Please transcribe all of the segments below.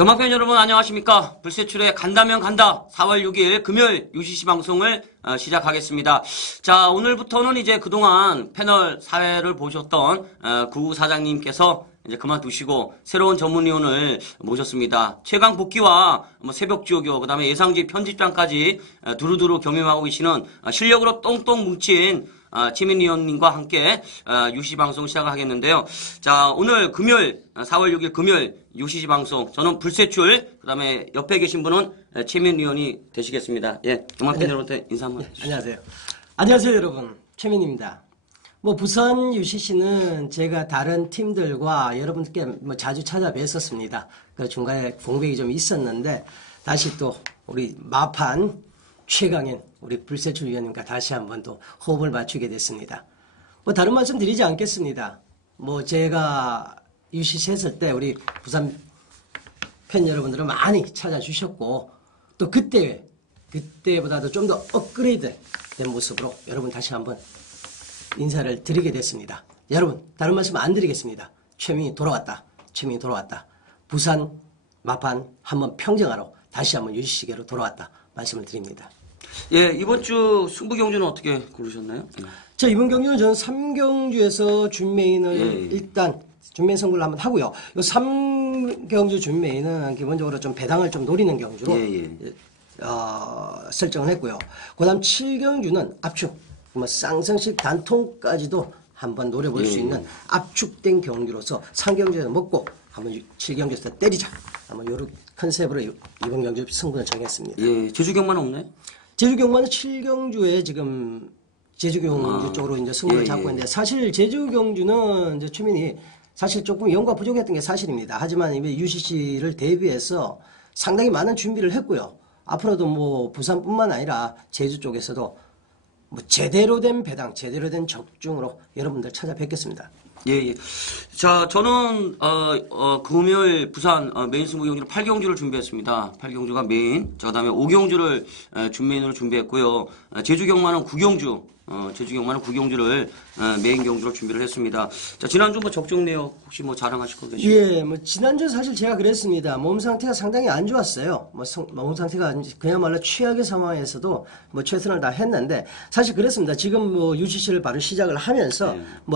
경마팬 여러분 안녕하십니까. 불세출에 간다면 간다 4월 6일 금요일 UCC 방송을 시작하겠습니다. 자, 오늘부터는 이제 그동안 패널 사회를 보셨던 구우 사장님께서 이제 그만두시고 새로운 전문위원을 모셨습니다. 최강 복귀와 새벽 지오교 그다음에 예상지 편집장까지 두루두루 겸임하고 계시는 실력으로 똥똥 뭉친 최민위원님과 함께 UCC 방송 시작을 하겠는데요. 자, 오늘 금요일 4월 6일 금요일 UCC 방송 저는 불세출 그다음에 옆에 계신 분은 최민위원이 되시겠습니다. 예, 경마팬 여러분한테 인사 한번 해주시죠. 안녕하세요. 안녕하세요 여러분, 최민입니다. 부산 UCC는 제가 다른 팀들과 여러분께 자주 찾아뵀었습니다. 그 중간에 공백이 좀 있었는데 다시 또 우리 마판 최강인 우리 불세출 위원님과 다시 한번 또 호흡을 맞추게 됐습니다. 다른 말씀 드리지 않겠습니다. 제가 UCC 했을 때 우리 부산 팬 여러분들은 많이 찾아주셨고 또 그때보다도 좀 더 업그레이드 된 모습으로 여러분 다시 한번 인사를 드리게 됐습니다. 여러분 다른 말씀 안 드리겠습니다. 최민이 돌아왔다. 최민이 돌아왔다. 부산 마판 한번 평정하러 다시 한번 UCC계로 돌아왔다 말씀을 드립니다. 예, 이번 주 승부 경주는 어떻게 고르셨나요? 자, 이번 경주는 저는 3경주에서 준메인을 일단 준메인 선고를 한번 하고요. 이 3경주 준메인은 기본적으로 좀 배당을 좀 노리는 경주로 설정을 했고요. 그 다음 7경주는 압축, 쌍성식 단통까지도 한번 노려볼 수 있는 압축된 경주로서 3경주에서 먹고 한번 7경주에서 때리자. 한번 요런 컨셉으로 이번 경주 승부를 정했습니다. 예, 제주 경마는 없나요? 제주 경마는 7경주에 지금 제주 경주 쪽으로 이제 승부를 잡고 있는데 사실 제주 경주는 이제 최민이 사실 조금 연구가 부족했던 게 사실입니다. 하지만 이번 UCC를 대비해서 상당히 많은 준비를 했고요. 앞으로도 부산뿐만 아니라 제주 쪽에서도 제대로 된 배당, 제대로 된 적중으로 여러분들 찾아뵙겠습니다. 예. 자, 저는, 금요일 부산, 메인 승부 경주로 8경주를 준비했습니다. 8경주가 메인. 자, 그 다음에 5경주를, 준메인으로 준비했고요. 제주 경마는 9경주, 제주 경마는 9경주를, 메인 경주로 준비를 했습니다. 자, 지난주 적중 내역 혹시 자랑하실 거 계시죠? 예, 지난주 사실 제가 그랬습니다. 몸 상태가 상당히 안 좋았어요. 몸 상태가 그야말로 최악의 상황에서도 최선을 다했는데 사실 그랬습니다. 지금 UCC를 바로 시작을 하면서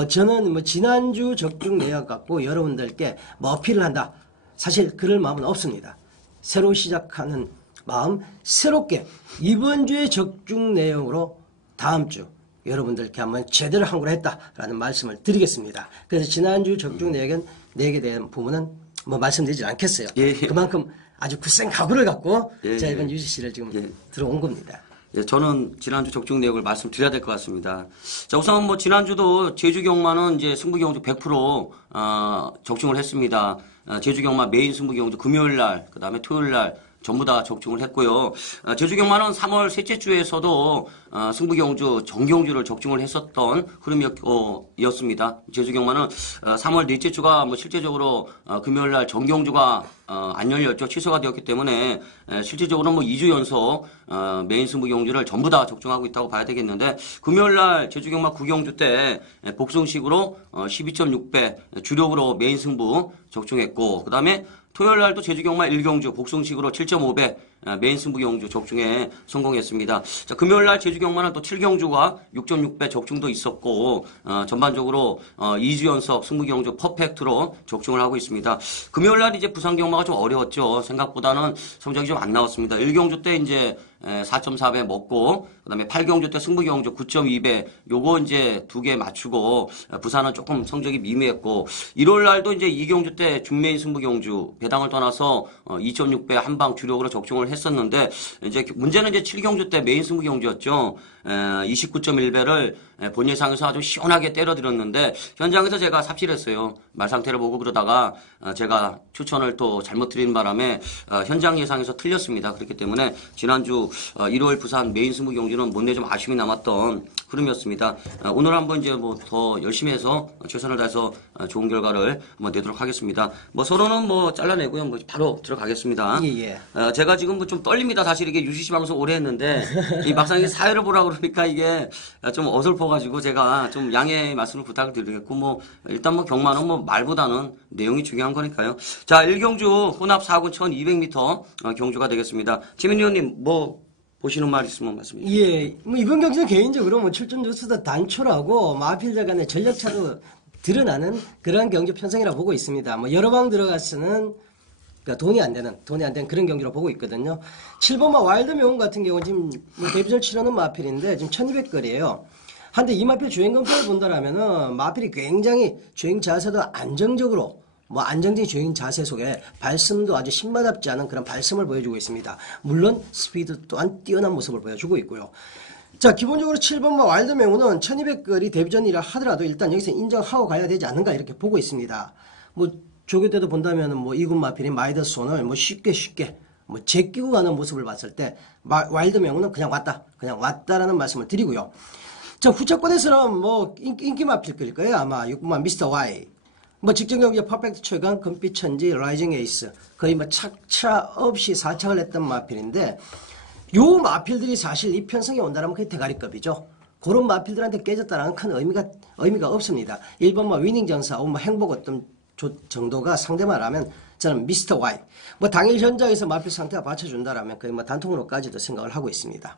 저는 지난주 적중 내역 갖고 여러분들께 어필을 한다. 사실 그럴 마음은 없습니다. 새로 시작하는 마음, 새롭게 이번 주의 적중 내용으로 다음 주 여러분들께 한번 제대로 한 걸 했다라는 말씀을 드리겠습니다. 그래서 지난주 적중 내역에 대한 부분은 말씀드리지 않겠어요. 그만큼 아주 굳센 각오를 갖고 제가 이번 UCC를 지금 들어온 겁니다. 예, 저는 지난주 적중 내역을 말씀드려야 될 것 같습니다. 자, 우선 제주도 제주 경마는 이제 승부 경주 100% 적중을 했습니다. 제주 경마 메인 승부 경주 금요일 날, 그 다음에 토요일 날 전부 다 적중을 했고요. 제주 경마는 3월 셋째 주에서도 승부 경주 정경주를 적중을 했었던 흐름이었습니다. 제주 경마는 3월 넷째 주가 실제적으로 금요일 날 정경주가 안 열렸죠. 취소가 되었기 때문에 실질적으로 2주 연속 메인 승부 경주를 전부 다 적중하고 있다고 봐야 되겠는데 금요일 날 제주 경마 9경주 때 복승식으로 12.6배 주력으로 메인 승부 적중했고 그다음에 토요일 날도 제주 경마 1경주 복승식으로 7.5배 메인 승부 경주 적중에 성공했습니다. 자, 금요일 날 제주 경마는 또 7경주가 6.6배 적중도 있었고 전반적으로 2주 연속 승부 경주 퍼펙트로 적중을 하고 있습니다. 금요일 날 이제 부산 경마가 좀 어려웠죠. 생각보다는 성적이 좀 안 나왔습니다. 1경주 때 이제 4.4배 먹고 그다음에 8경주 때 승부 경주 9.2배 요거 이제 2개 맞추고 부산은 조금 성적이 미미했고 1월 날도 이제 2경주 때 준메인 승부 경주 배당을 떠나서 2.6배 한방 주력으로 적중을 했었는데 이제 문제는 이제 7경주 때 메인 승부 경주였죠. 29.1배를 본 예상에서 아주 시원하게 때려들었는데 현장에서 제가 삽질했어요. 말 상태를 보고 그러다가 제가 추천을 또 잘못 드린 바람에 현장 예상에서 틀렸습니다. 그렇기 때문에 지난주 1월 부산 메인 승부 경주는 못내 좀 아쉬움이 남았던 흐름이었습니다. 오늘 한번 이제 뭐 더 열심히 해서 최선을 다해서 좋은 결과를 한번 내도록 하겠습니다. 뭐 서로는 뭐 잘라내고요. 뭐 바로 들어가겠습니다. 예. 제가 지금 뭐 좀 떨립니다. 사실 이게 UCC 방송 오래 했는데 이 막상 이 사회를 보라 그러니까 이게 좀 어설퍼가지고 제가 좀 양해의 말씀을 부탁을 드리겠고 뭐 일단 뭐 경마는 뭐 말보다는 내용이 중요한 거니까요. 자, 1경주 혼합 4군 1200m 경주가 되겠습니다. 최민희 의원님 뭐 보시는 말 있으면 말씀해 주세요. 예, 뭐 이번 경기는 개인적으로 뭐 출전 조수도 단촐하고 마필들 간의 전력차도 드러나는 그러한 경기 편성이라고 보고 있습니다. 뭐 여러 방 들어갔으는 그러니까 돈이 안 되는 그런 경기로 보고 있거든요. 7번마 와일드 명운 같은 경우는 지금 뭐 데뷔전 치르는 마필인데 지금 1200거리예요. 한데 이 마필 주행 검사를 본다라면은 마필이 굉장히 주행 자세도 안정적으로 뭐 안정적인 주행 자세 속에 발성도 아주 신마답지 않은 그런 발성을 보여주고 있습니다. 물론 스피드 또한 뛰어난 모습을 보여주고 있고요. 자, 기본적으로 7번마 와일드 명운은 1200거리 데뷔전이라 하더라도 일단 여기서 인정하고 가야 되지 않는가 이렇게 보고 있습니다. 뭐 조교 때도 본다면은 뭐 이군 마필인 마이더손을 뭐 쉽게 뭐 제끼고 가는 모습을 봤을 때 와일드 명운은 그냥 왔다라는 말씀을 드리고요. 자, 후차권에서는 뭐 인기 마필 거일 거예요. 아마 6번 미스터 Y. 뭐 직전 경기에 퍼펙트 최강, 금빛 천지, 라이징 에이스 거의 뭐 착차 없이 사착을 했던 마필인데 요 마필들이 사실 이 편성에 온다라면 거의 대가리급이죠. 그런 마필들한테 깨졌다라는 큰 의미가 없습니다. 1번마 위닝 전사, 뭐 행복 어떤 정도가 상대만 저는 미스터 Y. 뭐 당일 현장에서 마필 상태가 받쳐준다라면 거의 뭐 단통으로까지도 생각을 하고 있습니다.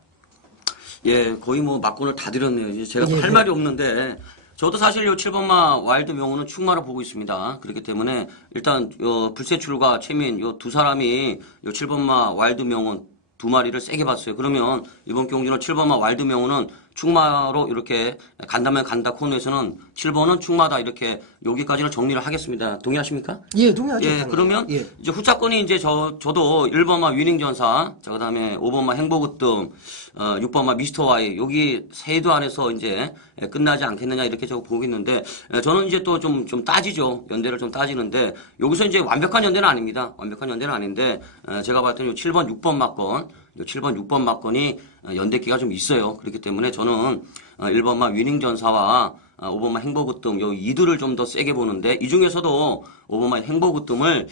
예, 거의 뭐 막군을 다 드렸네요. 이제 제가 할 말이 없는데 저도 사실 요 7번마 와일드 명호는 충마로 보고 있습니다. 그렇기 때문에 일단 불세출과 최민 요 두 사람이 요 7번마 와일드 명호 두 마리를 세게 봤어요. 그러면 이번 경기는 7번마 와일드 명호는 충마로 이렇게 간다면 간다 코너에서는 7번은 충마다 이렇게 여기까지는 정리를 하겠습니다. 동의하십니까? 예, 동의하죠. 예, 그러면 예. 이제 후차권이 이제 저도 1번마 위닝 전사, 자 그다음에 5번마 행복으뜸, 6번마 미스터 와이 여기 세도 안에서 이제 끝나지 않겠느냐 이렇게 저 보고 있는데 저는 이제 또 좀 따지죠. 연대를 좀 따지는데 여기서 이제 완벽한 연대는 아닙니다. 완벽한 연대는 아닌데 제가 봤더니 7번, 6번 막건 7번, 6번 막건이 연대기가 좀 있어요. 그렇기 때문에 저는 1번마 위닝 전사와 5번마 행복으뜸 요 이들을 좀 더 세게 보는데 이 중에서도 5번마 행복으뜸을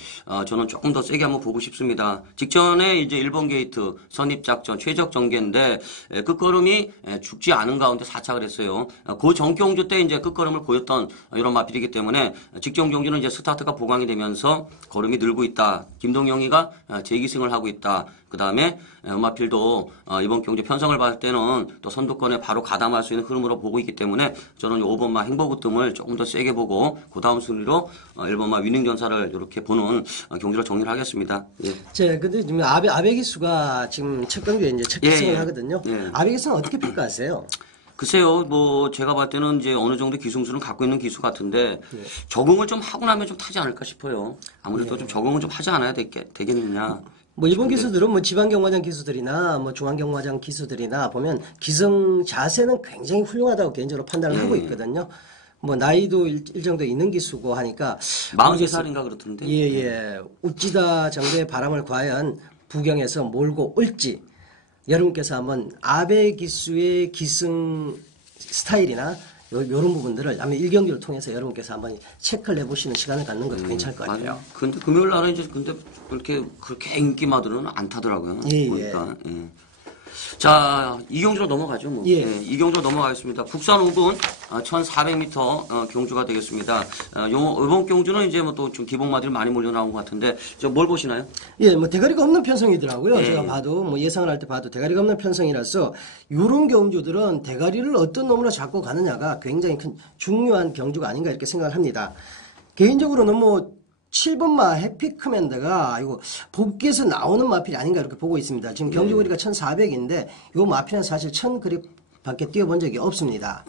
저는 조금 더 세게 한번 보고 싶습니다. 직전에 이제 1번 게이트 선입작전 최적 전개인데 끝걸음이 죽지 않은 가운데 사착을 했어요. 그 전경주 때 이제 끝걸음을 보였던 이런 마필이기 때문에 직전 경주는 이제 스타트가 보강이 되면서 걸음이 늘고 있다. 김동영이가 재기승을 하고 있다. 그 다음에 마필도 이번 경주 편성을 봤을 때는 또 선두권에 바로 가담할 수 있는 흐름으로 보고 있기 때문에 저는 5번마 행복으뜸을 조금 더 세게 보고 그 다음 순위로 1번마 위닝전사를 이렇게 보는 경주로 정리를 하겠습니다. 예. 자, 근데 지금 아베기수가 지금 첫 경기에 이제 첫 기승을 하거든요. 예. 아베기수는 어떻게 평가하세요? 글쎄요, 뭐, 제가 봤을 때는 이제 어느 정도 기승수는 갖고 있는 기수 같은데, 적응을 좀 하고 나면 좀 타지 않을까 싶어요. 아무래도 좀 적응을 좀 하지 않아야 되겠느냐. 뭐 일본 기수들은 뭐 지방 경마장 기수들이나 뭐 중앙 경마장 기수들이나 보면 기성 자세는 굉장히 훌륭하다고 개인적으로 판단을 하고 있거든요. 뭐 나이도 일정도 있는 기수고 하니까 43살인가 그렇던데. 예. 우찌다 정도의 바람을 과연 부경에서 몰고 올지 여러분께서 한번 아베 기수의 기승 스타일이나 이런 부분들을 아마 1경기를 통해서 여러분께서 한번 체크를 해보시는 시간을 갖는 것도 괜찮을 것 같아요. 근데 금요일 날은 이제 그렇게 인기마들은 안 타더라고요. 예. 보니까. 예. 자, 이경주로 넘어가죠. 뭐. 예. 이경주로 넘어가겠습니다. 국산 5군 1,400m 경주가 되겠습니다. 이번 경주는 이제 뭐 또 좀 기복마들이 많이 몰려 나온 것 같은데 뭘 보시나요? 예, 뭐 대가리가 없는 편성이더라고요. 예. 제가 봐도 뭐 예상을 할 때 봐도 대가리가 없는 편성이라서 이런 경주들은 대가리를 어떤 놈으로 잡고 가느냐가 굉장히 큰 중요한 경주가 아닌가 이렇게 생각을 합니다. 개인적으로는 뭐 7번마 해피커맨드가 이거 복귀에서 나오는 마필이 아닌가 이렇게 보고 있습니다. 지금 경주거리가 1,400인데 이 마필은 사실 1,000그립 밖에 뛰어본 적이 없습니다.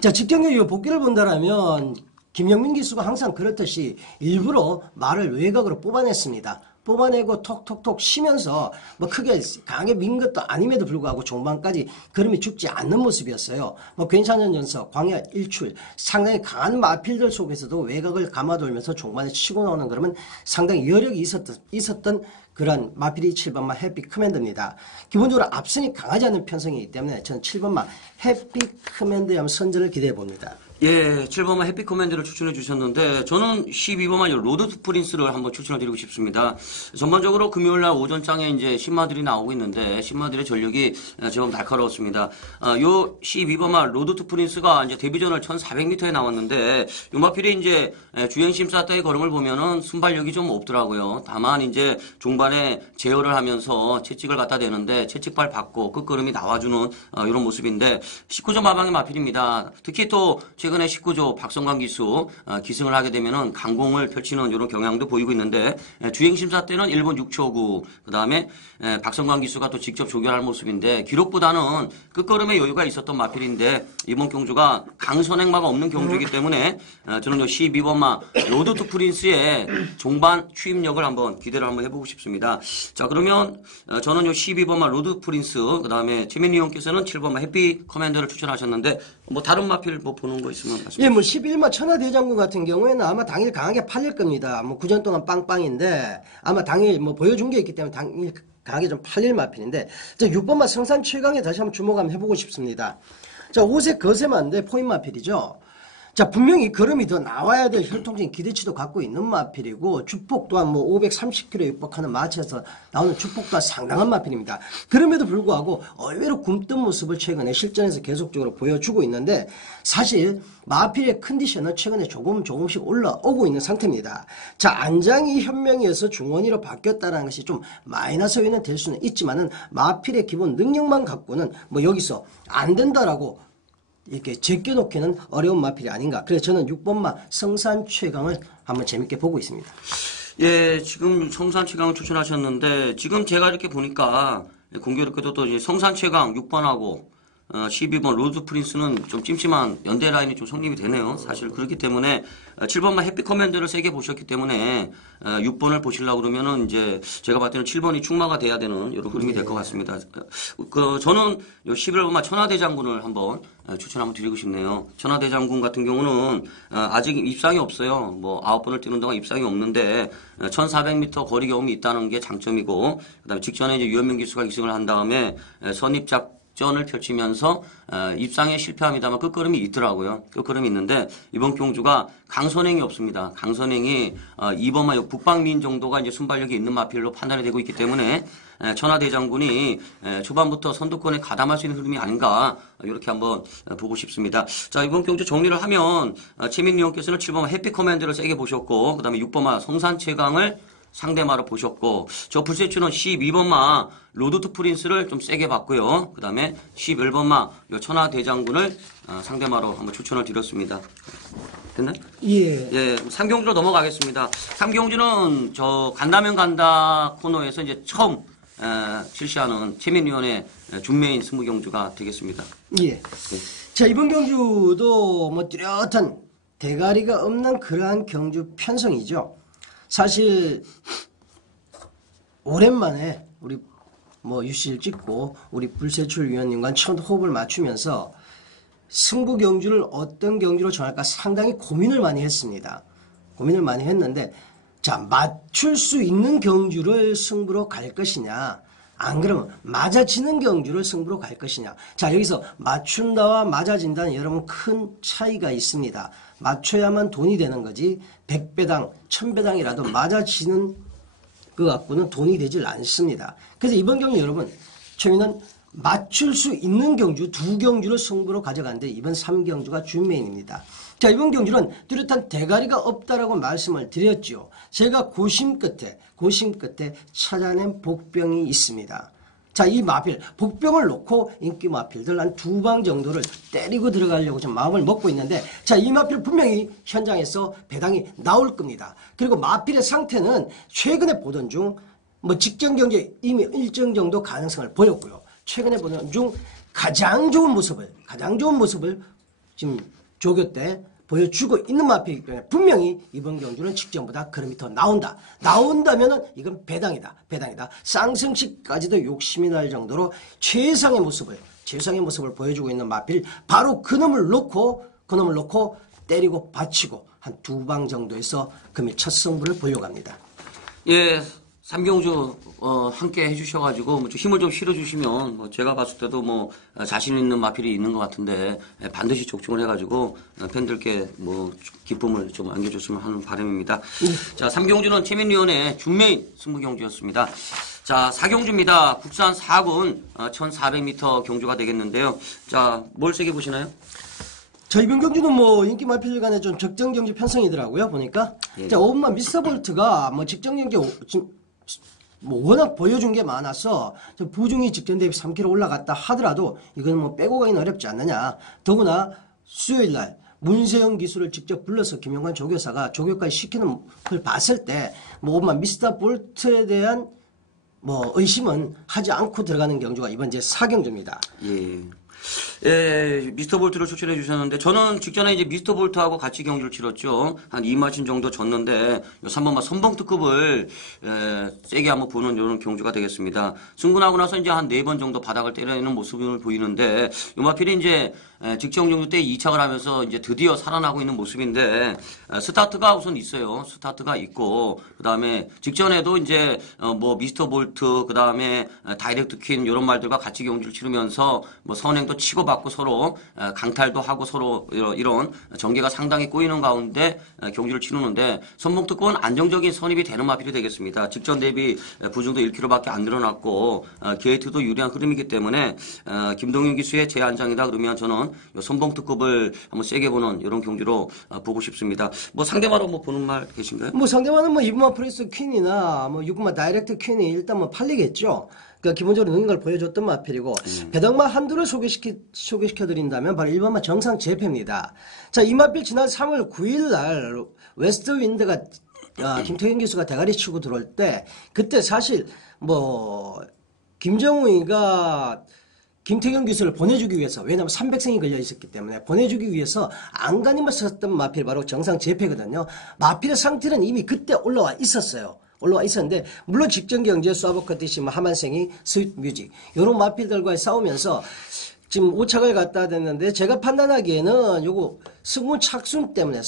자, 직경기 복귀를 본다라면 김영민 기수가 항상 그렇듯이 일부러 말을 외곽으로 뽑아냈습니다. 뽑아내고 톡톡톡 쉬면서 뭐 크게 강하게 민 것도 아님에도 불구하고 종반까지 걸음이 죽지 않는 모습이었어요. 뭐 괜찮은 연서, 광야 일출, 상당히 강한 마필들 속에서도 외곽을 감아돌면서 종반에 치고 나오는 걸음은 상당히 여력이 있었던 그런 마필이 7번마 해피 커맨드입니다. 기본적으로 앞선이 강하지 않은 편성이기 때문에 저는 7번마 해피 커맨드에 한번 선전을 기대해 봅니다. 예, 7번만 해피 커맨드를 추천해 주셨는데 저는 12번만 로드 투 프린스를 한번 추천을 드리고 싶습니다. 전반적으로 금요일날 오전장에 이제 신마들이 나오고 있는데 신마들의 전력이 제법 날카로웠습니다. 요 12번만 로드 투 프린스가 이제 데뷔전을 1400m에 나왔는데 요 마필이 이제 주행심사 때의 걸음을 보면은 순발력이 좀 없더라고요. 다만 이제 종반에 제어를 하면서 채찍을 갖다 대는데 채찍발 받고 끝걸음이 나와주는 이런 모습인데 19점 마방의 마필입니다. 특히 또 최근에 19조 박성광 기수 기승을 하게 되면은 강공을 펼치는 이런 경향도 보이고 있는데 주행심사 때는 1분 6초 9 그다음에 박성광 기수가 또 직접 조결할 모습인데 기록보다는 끝걸음에 여유가 있었던 마필인데 이번 경주가 강선행마가 없는 경주이기 때문에 저는 요 12번마 로드 투 프린스의 종반 추임력을 한번 기대를 한번 해보고 싶습니다. 자 그러면 저는 요 12번마 로드 프린스 그다음에 최민희 형께서는 7번마 해피 커맨더를 추천하셨는데 뭐 다른 마필 뭐 보는 거 있으면 말씀해 예, 뭐 11마 천하대장군 같은 경우에는 아마 당일 강하게 팔릴 겁니다. 뭐 9전 동안 빵빵인데 아마 당일 뭐 보여준 게 있기 때문에 당일 강하게 좀 팔릴 마필인데 자 6번마 성산 최강에 다시 한번 주목 한번 해보고 싶습니다. 자 5세 거세마인데 포인 마필이죠. 자, 분명히 걸음이 더 나와야 될 혈통적인 기대치도 갖고 있는 마필이고, 주폭 또한 뭐 530km에 육박하는 마체에서 나오는 주폭 또한 상당한 마필입니다. 그럼에도 불구하고 의외로 굼뜬 모습을 최근에 실전에서 계속적으로 보여주고 있는데, 사실 마필의 컨디션은 최근에 조금씩 올라오고 있는 상태입니다. 자, 안장이 현명해서 중원위로 바뀌었다는 것이 좀 마이너스 요인은 될 수는 있지만은, 마필의 기본 능력만 갖고는 뭐 여기서 안 된다라고 이렇게 제껴놓기는 어려운 마필이 아닌가. 그래서 저는 6번마 성산 최강을 한번 재밌게 보고 있습니다. 예, 지금 성산 최강을 추천하셨는데 지금 제가 이렇게 보니까 공교롭게도 또 이제 성산 최강 6번하고 12번 로드 프린스는 좀 찜찜한 연대 라인이 좀 성립이 되네요. 사실 그렇기 때문에 7번만 해피 커맨드를 세게 보셨기 때문에 6번을 보시려고 그러면은 이제 제가 봤을 때는 7번이 충마가 돼야 되는 이런 흐름이 될 것 같습니다. 저는 11번만 천하대장군을 한번 추천 한번 드리고 싶네요. 천하대장군 같은 경우는 아직 입상이 없어요. 뭐 9번을 뛰는 동안 입상이 없는데 1400m 거리 경험이 있다는 게 장점이고 그다음에 직전에 이제 유현명 기수가 기승을 한 다음에 선입작 전을 펼치면서 입상에 실패합니다만 끝걸음이 있더라고요. 끝걸음이 있는데 이번 경주가 강선행이 없습니다. 강선행이 2번만 북방민 정도가 이제 순발력이 있는 마필로 판단이 되고 있기 때문에 천하대장군이 초반부터 선두권에 가담할 수 있는 흐름이 아닌가 이렇게 한번 보고 싶습니다. 자 이번 경주 정리를 하면 최민희 형께서는 7번마 해피 커맨드를 세게 보셨고 그다음에 6번마 성산 최강을 상대마로 보셨고 저 불세추는 12번마 로드 투 프린스를 좀 세게 봤고요. 그 다음에 11번마 천하대장군을 상대마로 한번 추천을 드렸습니다. 됐나요? 예. 예, 3경주로 넘어가겠습니다. 3경주는 저 간다면 간다 코너에서 이제 처음 실시하는 최민위원의 준메인 승부경주가 되겠습니다. 예. 네. 자, 이번 경주도 뭐 뚜렷한 대가리가 없는 그러한 경주 편성이죠. 사실 오랜만에 우리 뭐 유시를 찍고 우리 불세출 위원님과 첫 호흡을 맞추면서 승부 경주를 어떤 경주로 정할까 상당히 고민을 많이 했습니다. 고민을 많이 했는데 자 맞출 수 있는 경주를 승부로 갈 것이냐 안 그러면 맞아지는 경주를 승부로 갈 것이냐. 자 여기서 맞춘다와 맞아진다는 여러분 큰 차이가 있습니다. 맞춰야만 돈이 되는 거지 100배당 1000배당이라도 맞아지는 것 갖고는 돈이 되질 않습니다. 그래서 이번 경주 여러분 저희는 맞출 수 있는 경주 두 경주를 승부로 가져가는데 이번 3경주가 준메인입니다. 자 이번 경주는 뚜렷한 대가리가 없다라고 말씀을 드렸죠. 제가 고심 끝에 찾아낸 복병이 있습니다. 자, 이 마필, 복병을 놓고 인기 마필들 한 2방 정도를 때리고 들어가려고 좀 마음을 먹고 있는데, 자, 이 마필 분명히 현장에서 배당이 나올 겁니다. 그리고 마필의 상태는 최근에 보던 중, 뭐 직전 경기에 이미 일정 정도 가능성을 보였고요. 최근에 보던 중 가장 좋은 모습을 지금 조교 때 보여주고 있는 마필이기 때문에 분명히 이번 경주는 직전보다 걸음이 더 나온다. 나온다면은 이건 배당이다. 쌍승식까지도 욕심이 날 정도로 최상의 모습을 보여주고 있는 마필, 바로 그놈을 놓고 때리고 받치고 한 2방 정도에서 금일 첫 승부를 보려고 합니다. 예, 삼경주 함께 해주셔가지고 좀 힘을 좀 실어주시면 제가 봤을 때도 자신 있는 마필이 있는 것 같은데 반드시 족중을 해가지고 팬들께 기쁨을 좀 안겨줬으면 하는 바람입니다. 자, 삼경주는 최민위원의 준메인 승부경주였습니다. 자, 4경주입니다. 국산 4군 1400m 경주가 되겠는데요. 자, 뭘 세게 보시나요? 자, 이번 경주는 인기 마필 간에 좀 적정 경주 편성이더라고요, 보니까. 예. 자, 5분만 미스터 볼트가 직전 경주 지금 워낙 보여준 게 많아서 부중이 직전 대비 3km 올라갔다 하더라도 이건 빼고 가기는 어렵지 않느냐. 더구나 수요일 날 문세영 기수를 직접 불러서 김용관 조교사가 조교까지 시키는 걸 봤을 때 5분만 미스터 볼트에 대한 의심은 하지 않고 들어가는 경주가 이번 제 4경주입니다. 예. 예, 미스터 볼트를 추천해 주셨는데, 저는 직전에 이제 미스터 볼트하고 같이 경주를 치렀죠. 한 2마신 정도 졌는데, 3번마 선봉특급을, 세게 한번 보는 이런 경주가 되겠습니다. 승분하고 나서 이제 한 4번 정도 바닥을 때리는 모습을 보이는데, 요마필이 이제, 직전 경주 때 2착을 하면서 이제 드디어 살아나고 있는 모습인데, 스타트가 우선 있어요. 스타트가 있고, 그 다음에 직전에도 이제, 미스터 볼트, 그 다음에 다이렉트 퀸, 이런 말들과 같이 경주를 치르면서, 선행도 치고받고 서로 강탈도 하고 서로 이런 전개가 상당히 꼬이는 가운데 경주를 치르는데 선봉특급은 안정적인 선입이 되는 마필이 되겠습니다. 직전 대비 부중도 1km밖에 안 늘어났고 게이트도 유리한 흐름이기 때문에 김동윤 기수의 제안장이다 그러면 저는 선봉특급을 한번 세게 보는 이런 경주로 보고 싶습니다. 상대마로 보는 말 계신가요? 상대마는 2분만 프레스 퀸이나 6분만 다이렉트 퀸이 일단 팔리겠죠. 그러니까 기본적으로 능는 걸 보여줬던 마필이고 배당마 한두를 소개시켜드린다면 바로 1번마 정상 재패입니다. 자, 이 마필 지난 3월 9일 날 웨스트 윈드가 김태경 기수가 대가리 치고 들어올 때 그때 사실 김정우이가 김태경 기수를 보내주기 위해서, 왜냐하면 300승이 걸려 있었기 때문에 보내주기 위해서 안간힘을 썼던 마필 바로 정상 재패거든요. 마필의 상태는 이미 그때 올라와 있었는데 물론 직전 경기에 수아버커티시 하만생이 스윗 뮤직 이런 마필들과 싸우면서 지금 5착을 갖다 댔는데 제가 판단하기에는 요거 승무 착순 때문에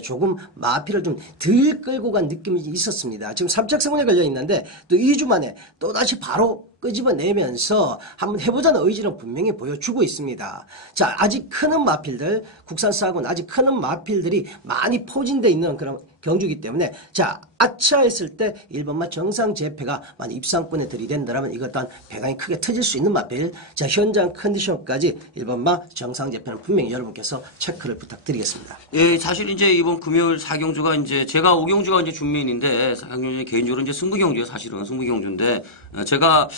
조금 마필을 좀 덜 끌고 간 느낌이 있었습니다. 지금 3착 승무에 걸려 있는데 또 2주 만에 또다시 바로 끄집어내면서 한번 해보자는 의지는 분명히 보여주고 있습니다. 자, 아직 크는 마필들, 국산 싸군 아직 크는 마필들이 많이 포진되어 있는 그런 경주이기 때문에 자, 아차했을 때 1번마 정상 재패가 만약 입상권에 들이댄다면 이것 또한 배당이 크게 터질 수 있는 마필. 자, 현장 컨디션까지 1번마 정상 재패는 분명히 여러분께서 체크를 부탁드리겠습니다. 예, 사실 이제 이번 금요일 4경주가 이제 제가 5경주가 이제 준메인인데 4경주 개인적으로 이제 승부경주예요. 사실은 승부경주인데 제가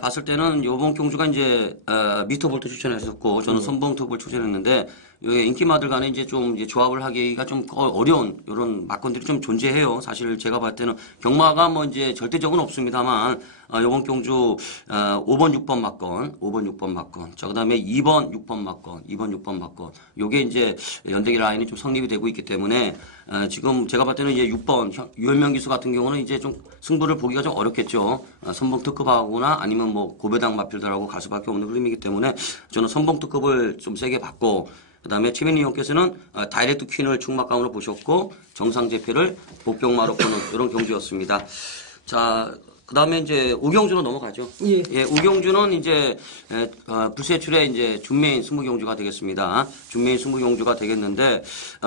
봤을 때는 이번 경주가 이제 미스터 볼트 추천했었고 저는 선봉특급을 추천했는데 인기마들 간에 이제 좀 이제 조합을 하기가 좀 어려운 이런 막건들이 좀 존재해요. 사실 제가 봤을 때는 경마가 이제 절대적은 없습니다만 이번 경주 5번 6번 막건 자, 그다음에 2번 6번 막건 요게 이제 연대기 라인이 좀 성립이 되고 있기 때문에 지금 제가 봤을 때는 이제 6번 유현명 기수 같은 경우는 이제 좀 승부를 보기가 좀 어렵겠죠. 선봉특급하거나 아니면 고배당 마필들하고 갈 수밖에 없는 흐름이기 때문에 저는 선봉특급을 좀 세게 받고 그 다음에 최민희 의원께서는 다이렉트 퀸을 충막감으로 보셨고 정상재패를 복병마로 보는 이런 경주였습니다. 자, 그 다음에 이제 우경주로 넘어가죠. 예. 예, 우경주는 이제 불세출의 이제 준메인 승부경주가 되겠습니다. 준메인 승부경주가 되겠는데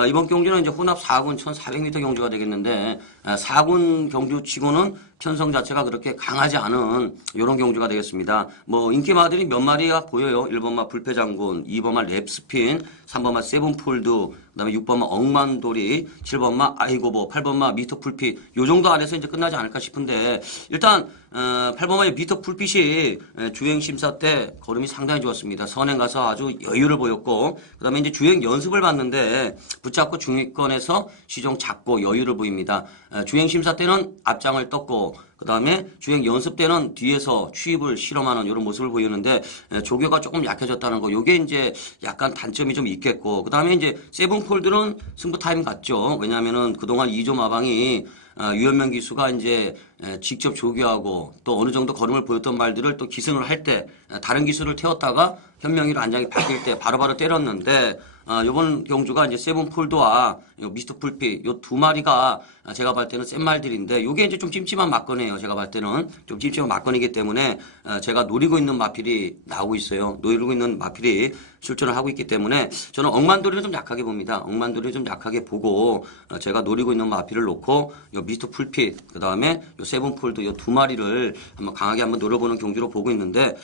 이번 경주는 이제 혼합 4군 1,400m 경주가 되겠는데 4군 경주치고는 편성 자체가 그렇게 강하지 않은 이런 경주가 되겠습니다. 인기마들이 몇 마리가 보여요. 1번마 불패장군, 2번마 랩스핀, 3번마 세븐폴드, 그다음에 6번마 억만돌이, 7번마 아이고보, 8번마 미스터 풀핏 요 정도 안에서 이제 끝나지 않을까 싶은데 일단 8번마의 미스터 풀핏이 주행 심사 때 걸음이 상당히 좋았습니다. 선행 가서 아주 여유를 보였고 그다음에 이제 주행 연습을 봤는데 붙잡고 중위권에서 시종 잡고 여유를 보입니다. 주행 심사 때는 앞장을 떴고 그다음에 주행 연습 때는 뒤에서 추입을 실험하는 이런 모습을 보이는데 조교가 조금 약해졌다는 거. 요게 이제 약간 단점이 좀 있겠고. 그다음에 이제 세븐폴드는 승부 타임 같죠. 왜냐하면은 그동안 2조 마방이 유현명 기수가 이제 직접 조교하고 또 어느 정도 걸음을 보였던 말들을 또 기승을 할 때 다른 기수를 태웠다가 현명이로 안장이 바뀔 때 바로바로 때렸는데 요번 경주가 이제 세븐폴드와 미스터 풀피 요 두 마리가 제가 볼 때는 센 말들인데 요게 이제 좀 찜찜한 막건이에요. 제가 볼 때는 좀 찜찜한 막건이기 때문에 제가 노리고 있는 마필이 나오고 있어요. 노리고 있는 마필이 출전을 하고 있기 때문에 저는 억만도리를 좀 약하게 봅니다. 억만도리를 좀 약하게 보고 제가 노리고 있는 마필을 놓고 요 미스터 풀피 그다음에 요 세븐폴드 요 두 마리를 한번 강하게 한번 노려보는 경주로 보고 있는데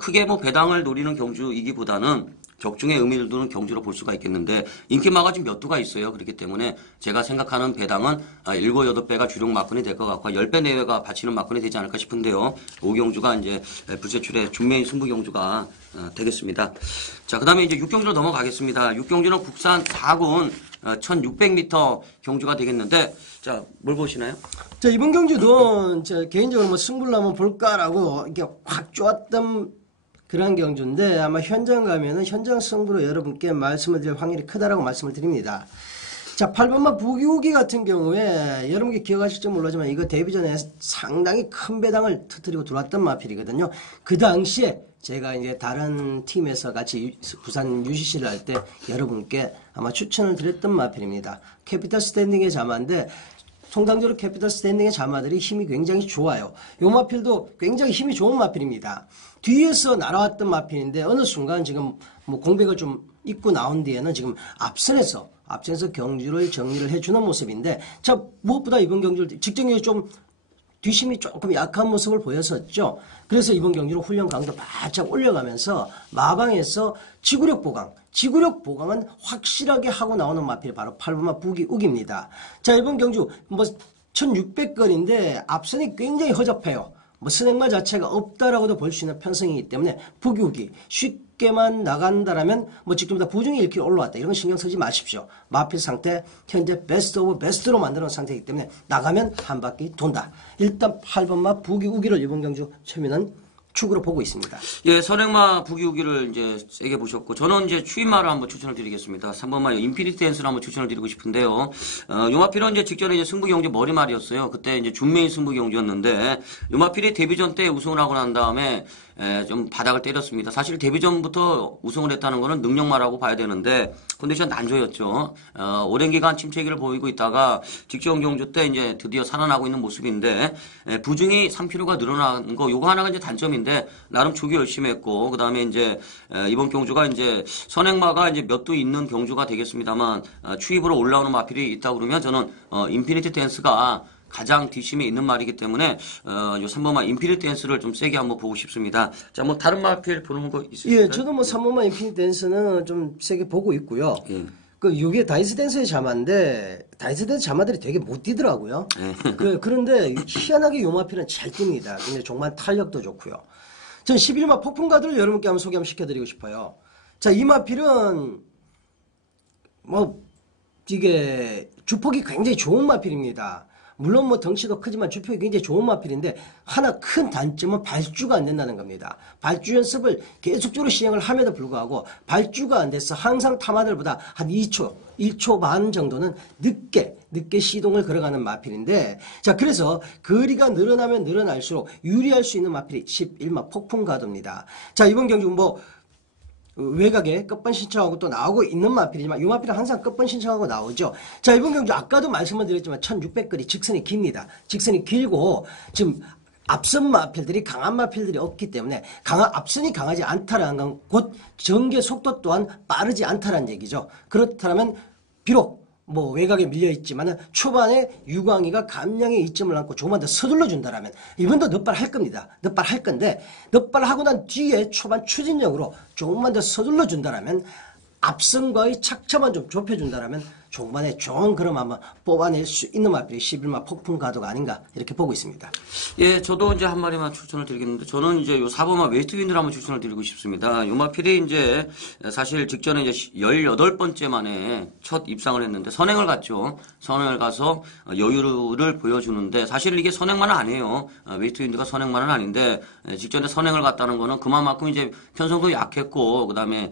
크게 뭐 배당을 노리는 경주이기보다는 적중의 의미를 두는 경주로 볼 수가 있겠는데 인기마가 지금 몇 두가 있어요. 그렇기 때문에 제가 생각하는 배당은 7, 8배가 주력 막건이 될 것 같고 10배 내외가 바치는 막건이 되지 않을까 싶은데요. 5경주가 이제 불세출의 준메인 승부 경주가 되겠습니다. 자, 그다음에 이제 6경주로 넘어가겠습니다. 6경주는 국산 4군 1600m 경주가 되겠는데 자, 뭘 보시나요? 자, 이번 경주도 저 개인적으로 뭐 승부를 한번 볼까라고 이렇게 확 좋았던 그런 경주인데 아마 현장 가면은 현장 승부로 여러분께 말씀을 드릴 확률이 크다라고 말씀을 드립니다. 자, 8번마 부기우기 같은 경우에 여러분께 기억하실지 몰라지만 이거 데뷔전에 상당히 큰 배당을 터뜨리고 들어왔던 마필이거든요. 그 당시에 제가 이제 다른 팀에서 같이 부산 UCC를 할 때 여러분께 아마 추천을 드렸던 마필입니다. 캐피탈 스탠딩의 자마인데 통상적으로 캐피탈 스탠딩의 자마들이 힘이 굉장히 좋아요. 요 마필도 굉장히 힘이 좋은 마필입니다. 뒤에서 날아왔던 마필인데 어느 순간 지금 뭐 공백을 좀 입고 나온 뒤에는 지금 앞선에서 경주를 정리를 해주는 모습인데 자, 무엇보다 이번 경주를 직전에 좀 뒷심이 조금 약한 모습을 보였었죠. 그래서 이번 경주로 훈련 강도 바짝 올려가면서 마방에서 지구력 보강은 확실하게 하고 나오는 마필이 바로 8번마 부기욱입니다. 자, 이번 경주 뭐 1600건인데 앞선이 굉장히 허접해요. 뭐 선행마 자체가 없다라고도 볼 수 있는 편성이기 때문에 부기욱이 쉽게만 나간다라면 뭐 지금보다 부중이 1kg 올라왔다 이런 거 신경 쓰지 마십시오. 마필 상태 현재 베스트 오브 베스트로 만드는 상태이기 때문에 나가면 한 바퀴 돈다. 일단 8번마 부기우기를 이번 경주 최민은 축으로 보고 있습니다. 예, 선행마 부기우기를 이제 세게 보셨고, 저는 이제 추임마를 한번 추천을 드리겠습니다. 3번마 인피니티 댄스를 한번 추천을 드리고 싶은데요. 요마필은 이제 직전에 이제 승부 경주 머리말이었어요. 그때 이제 준메인 승부 경주였는데, 요마필이 데뷔전 때 우승을 하고 난 다음에 좀 바닥을 때렸습니다. 사실 데뷔전부터 우승을 했다는 거는 능력마라고 봐야 되는데 컨디션 난조였죠. 오랜 기간 침체기를 보이고 있다가 직전 경주 때 이제 드디어 살아나고 있는 모습인데 부중이 3kg가 늘어난 거 요거 하나가 이제 단점인데 나름 조기 열심히 했고 그다음에 이제 이번 경주가 이제 선행마가 이제 몇 두 있는 경주가 되겠습니다만 추입으로 올라오는 마필이 있다 그러면 저는 인피니티 댄스가 가장 뒷심에 있는 말이기 때문에 요 3번마 인피니티 댄스를 좀 세게 한번 보고 싶습니다. 자, 뭐 다른 마필 보는 거 있으실까요? 예, 저도 뭐 3번마 인피니티 댄스는 좀 세게 보고 있고요. 예. 요게 다이스 댄스의 자마인데 다이스 댄스 자마들이 되게 못 뛰더라고요. 그런데 희한하게 요 마필은 잘 뜁니다. 근데 정말 탄력도 좋고요. 전 11마 폭풍가드를 여러분께 한번 소개 한번 시켜드리고 싶어요. 자, 이 마필은 뭐 이게 주폭이 굉장히 좋은 마필입니다. 물론 뭐 덩치도 크지만 주폭이 굉장히 좋은 마필인데 하나 큰 단점은 발주가 안 된다는 겁니다. 발주 연습을 계속적으로 시행을 함에도 불구하고 발주가 안 돼서 항상 타마들보다 한 2초, 1초 반 정도는 늦게 시동을 걸어가는 마필인데 자, 그래서 거리가 늘어나면 늘어날수록 유리할 수 있는 마필이 11마 폭풍가도입니다. 자, 이번 경주 뭐 외곽에 끝번 신청하고 또 나오고 있는 마필이지만 이 마필은 항상 끝번 신청하고 나오죠. 자, 이번 경주 아까도 말씀을 드렸지만 1600거리 직선이 깁니다. 직선이 길고 지금 앞선 마필들이 강한 마필들이 없기 때문에 앞선이 강하지 않다라는 건 곧 전개 속도 또한 빠르지 않다라는 얘기죠. 그렇다면 비록 뭐 외곽에 밀려있지만 초반에 유광이가 감량의 이점을 안고 조금만 더 서둘러 준다라면 이번도 넉발할 겁니다. 넉발할 건데 넉발하고 난 뒤에 초반 추진력으로 조금만 더 서둘러 준다라면 앞선과의 착차만 좀 좁혀준다라면 종반에 좋은 그럼 한번 뽑아낼 수 있는 마필이 11마 폭풍 가도가 아닌가 이렇게 보고 있습니다. 예, 저도 이제 한 마리만 추천을 드리겠는데, 저는 이제 요 4번마 웨스트윈드를 한번 추천을 드리고 싶습니다. 요 마필이 이제 사실 직전에 이제 18번째 만에 첫 입상을 했는데, 선행을 갔죠. 선행을 가서 여유를 보여주는데, 사실 이게 선행만은 아니에요. 웨스트윈드가 선행만은 아닌데, 직전에 선행을 갔다는 거는 그만큼 이제 편성도 약했고, 그 다음에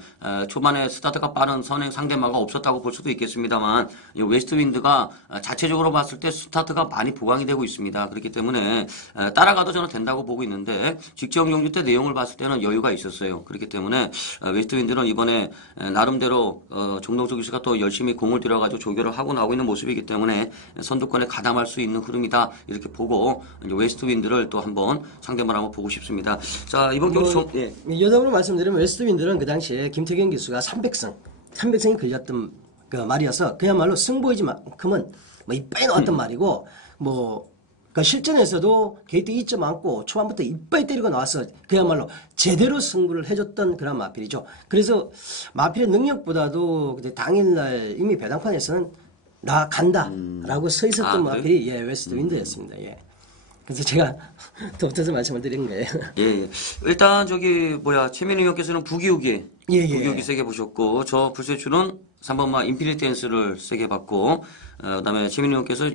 초반에 스타트가 빠른 선행 상대마가 없었다고 볼 수도 있겠습니다만, 이 웨스트윈드가 자체적으로 봤을 때 스타트가 많이 보강이 되고 있습니다. 그렇기 때문에 따라가도 저는 된다고 보고 있는데, 직전 경주 때 내용을 봤을 때는 여유가 있었어요. 그렇기 때문에 웨스트윈드는 이번에 나름대로 정동석 기수가 또 열심히 공을 들여가지고 조교를 하고 나오고 있는 모습이기 때문에 선두권에 가담할 수 있는 흐름이다 이렇게 보고 이제 웨스트윈드를 또 한번 상대만 한번 보고 싶습니다. 자, 이번 경주 여담으로 말씀드리면 웨스트윈드는 그 당시에 김태경 기수가 300승이 걸렸던 그 말이어서 그야말로 승부이지만큼은 뭐 이빨이 나왔던 말이고 그러니까 실전에서도 게이트 2점 안고 초반부터 이빨 때리고 나와서 그야말로 제대로 승부를 해줬던 그런 마필이죠. 그래서 마필의 능력보다도 당일날 이미 배당판에서는 나 간다라고 서 있었던 마필이 웨스트윈드였습니다. 예. 그래서 제가 더 붙여서 말씀을 드린 거예요. 예. 일단 최민희 의원께서는 부기우기 부기우기 세게 보셨고, 저 불세출은 3번마 인피니티 댄스를 세게 봤고, 그다음에 최민희 의원께서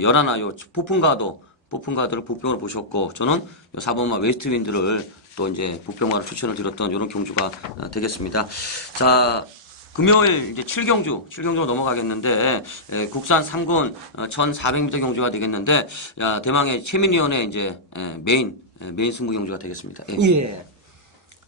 열하나 폭풍가드를 복병으로 보셨고, 저는 4번마 웨스트윈드를 또 이제 복병화로 추천을 드렸던 이런 경주가 되겠습니다. 자, 금요일 이제 7경주로 넘어가겠는데, 국산 3군 1400m 경주가 되겠는데, 대망의 최민희 의원의 이제 메인 승부 경주가 되겠습니다. 예.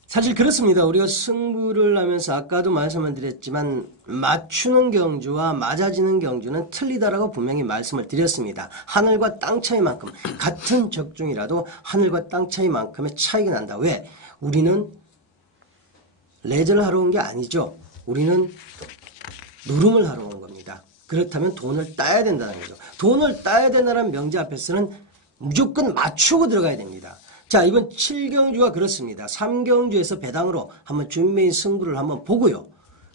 사실 그렇습니다. 우리가 승부를 하면서 아까도 말씀을 드렸지만 맞추는 경주와 맞아지는 경주는 틀리다라고 분명히 말씀을 드렸습니다. 하늘과 땅 차이만큼, 같은 적중이라도 하늘과 땅 차이만큼의 차이가 난다. 왜? 우리는 레저를 하러 온 게 아니죠. 우리는 노름을 하러 온 겁니다. 그렇다면 돈을 따야 된다는 거죠. 돈을 따야 된다는 명제 앞에서는 무조건 맞추고 들어가야 됩니다. 자, 이번 7경주가 그렇습니다. 3경주에서 배당으로 한번 준메인 승부를 한번 보고요.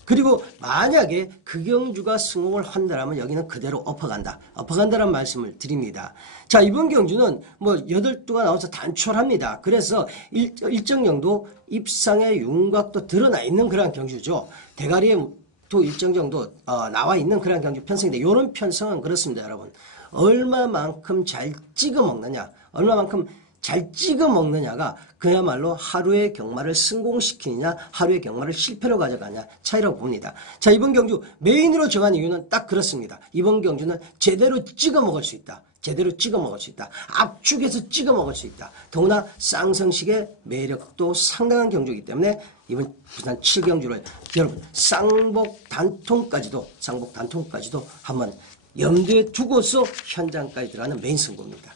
그리고 만약에 그 경주가 승홍을 한다면 여기는 그대로 엎어간다라는 말씀을 드립니다. 자, 이번 경주는 8두가 나와서 단촐합니다. 그래서 일정 정도 입상의 윤곽도 드러나 있는 그런 경주죠. 대가리에 또 일정 정도 나와 있는 그런 경주 편성인데, 이런 편성은 그렇습니다, 여러분. 얼마만큼 잘 찍어 먹느냐가 그야말로 하루의 경마를 성공시키느냐, 하루의 경마를 실패로 가져가냐 차이라고 봅니다. 자, 이번 경주 메인으로 정한 이유는 딱 그렇습니다. 이번 경주는 제대로 찍어 먹을 수 있다. 압축해서 찍어 먹을 수 있다. 더구나 쌍성식의 매력도 상당한 경주이기 때문에 이번 부산 7경주를 여러분 쌍복 단통까지도 한번 염두에 두고서 현장까지 들어가는 메인 승부입니다.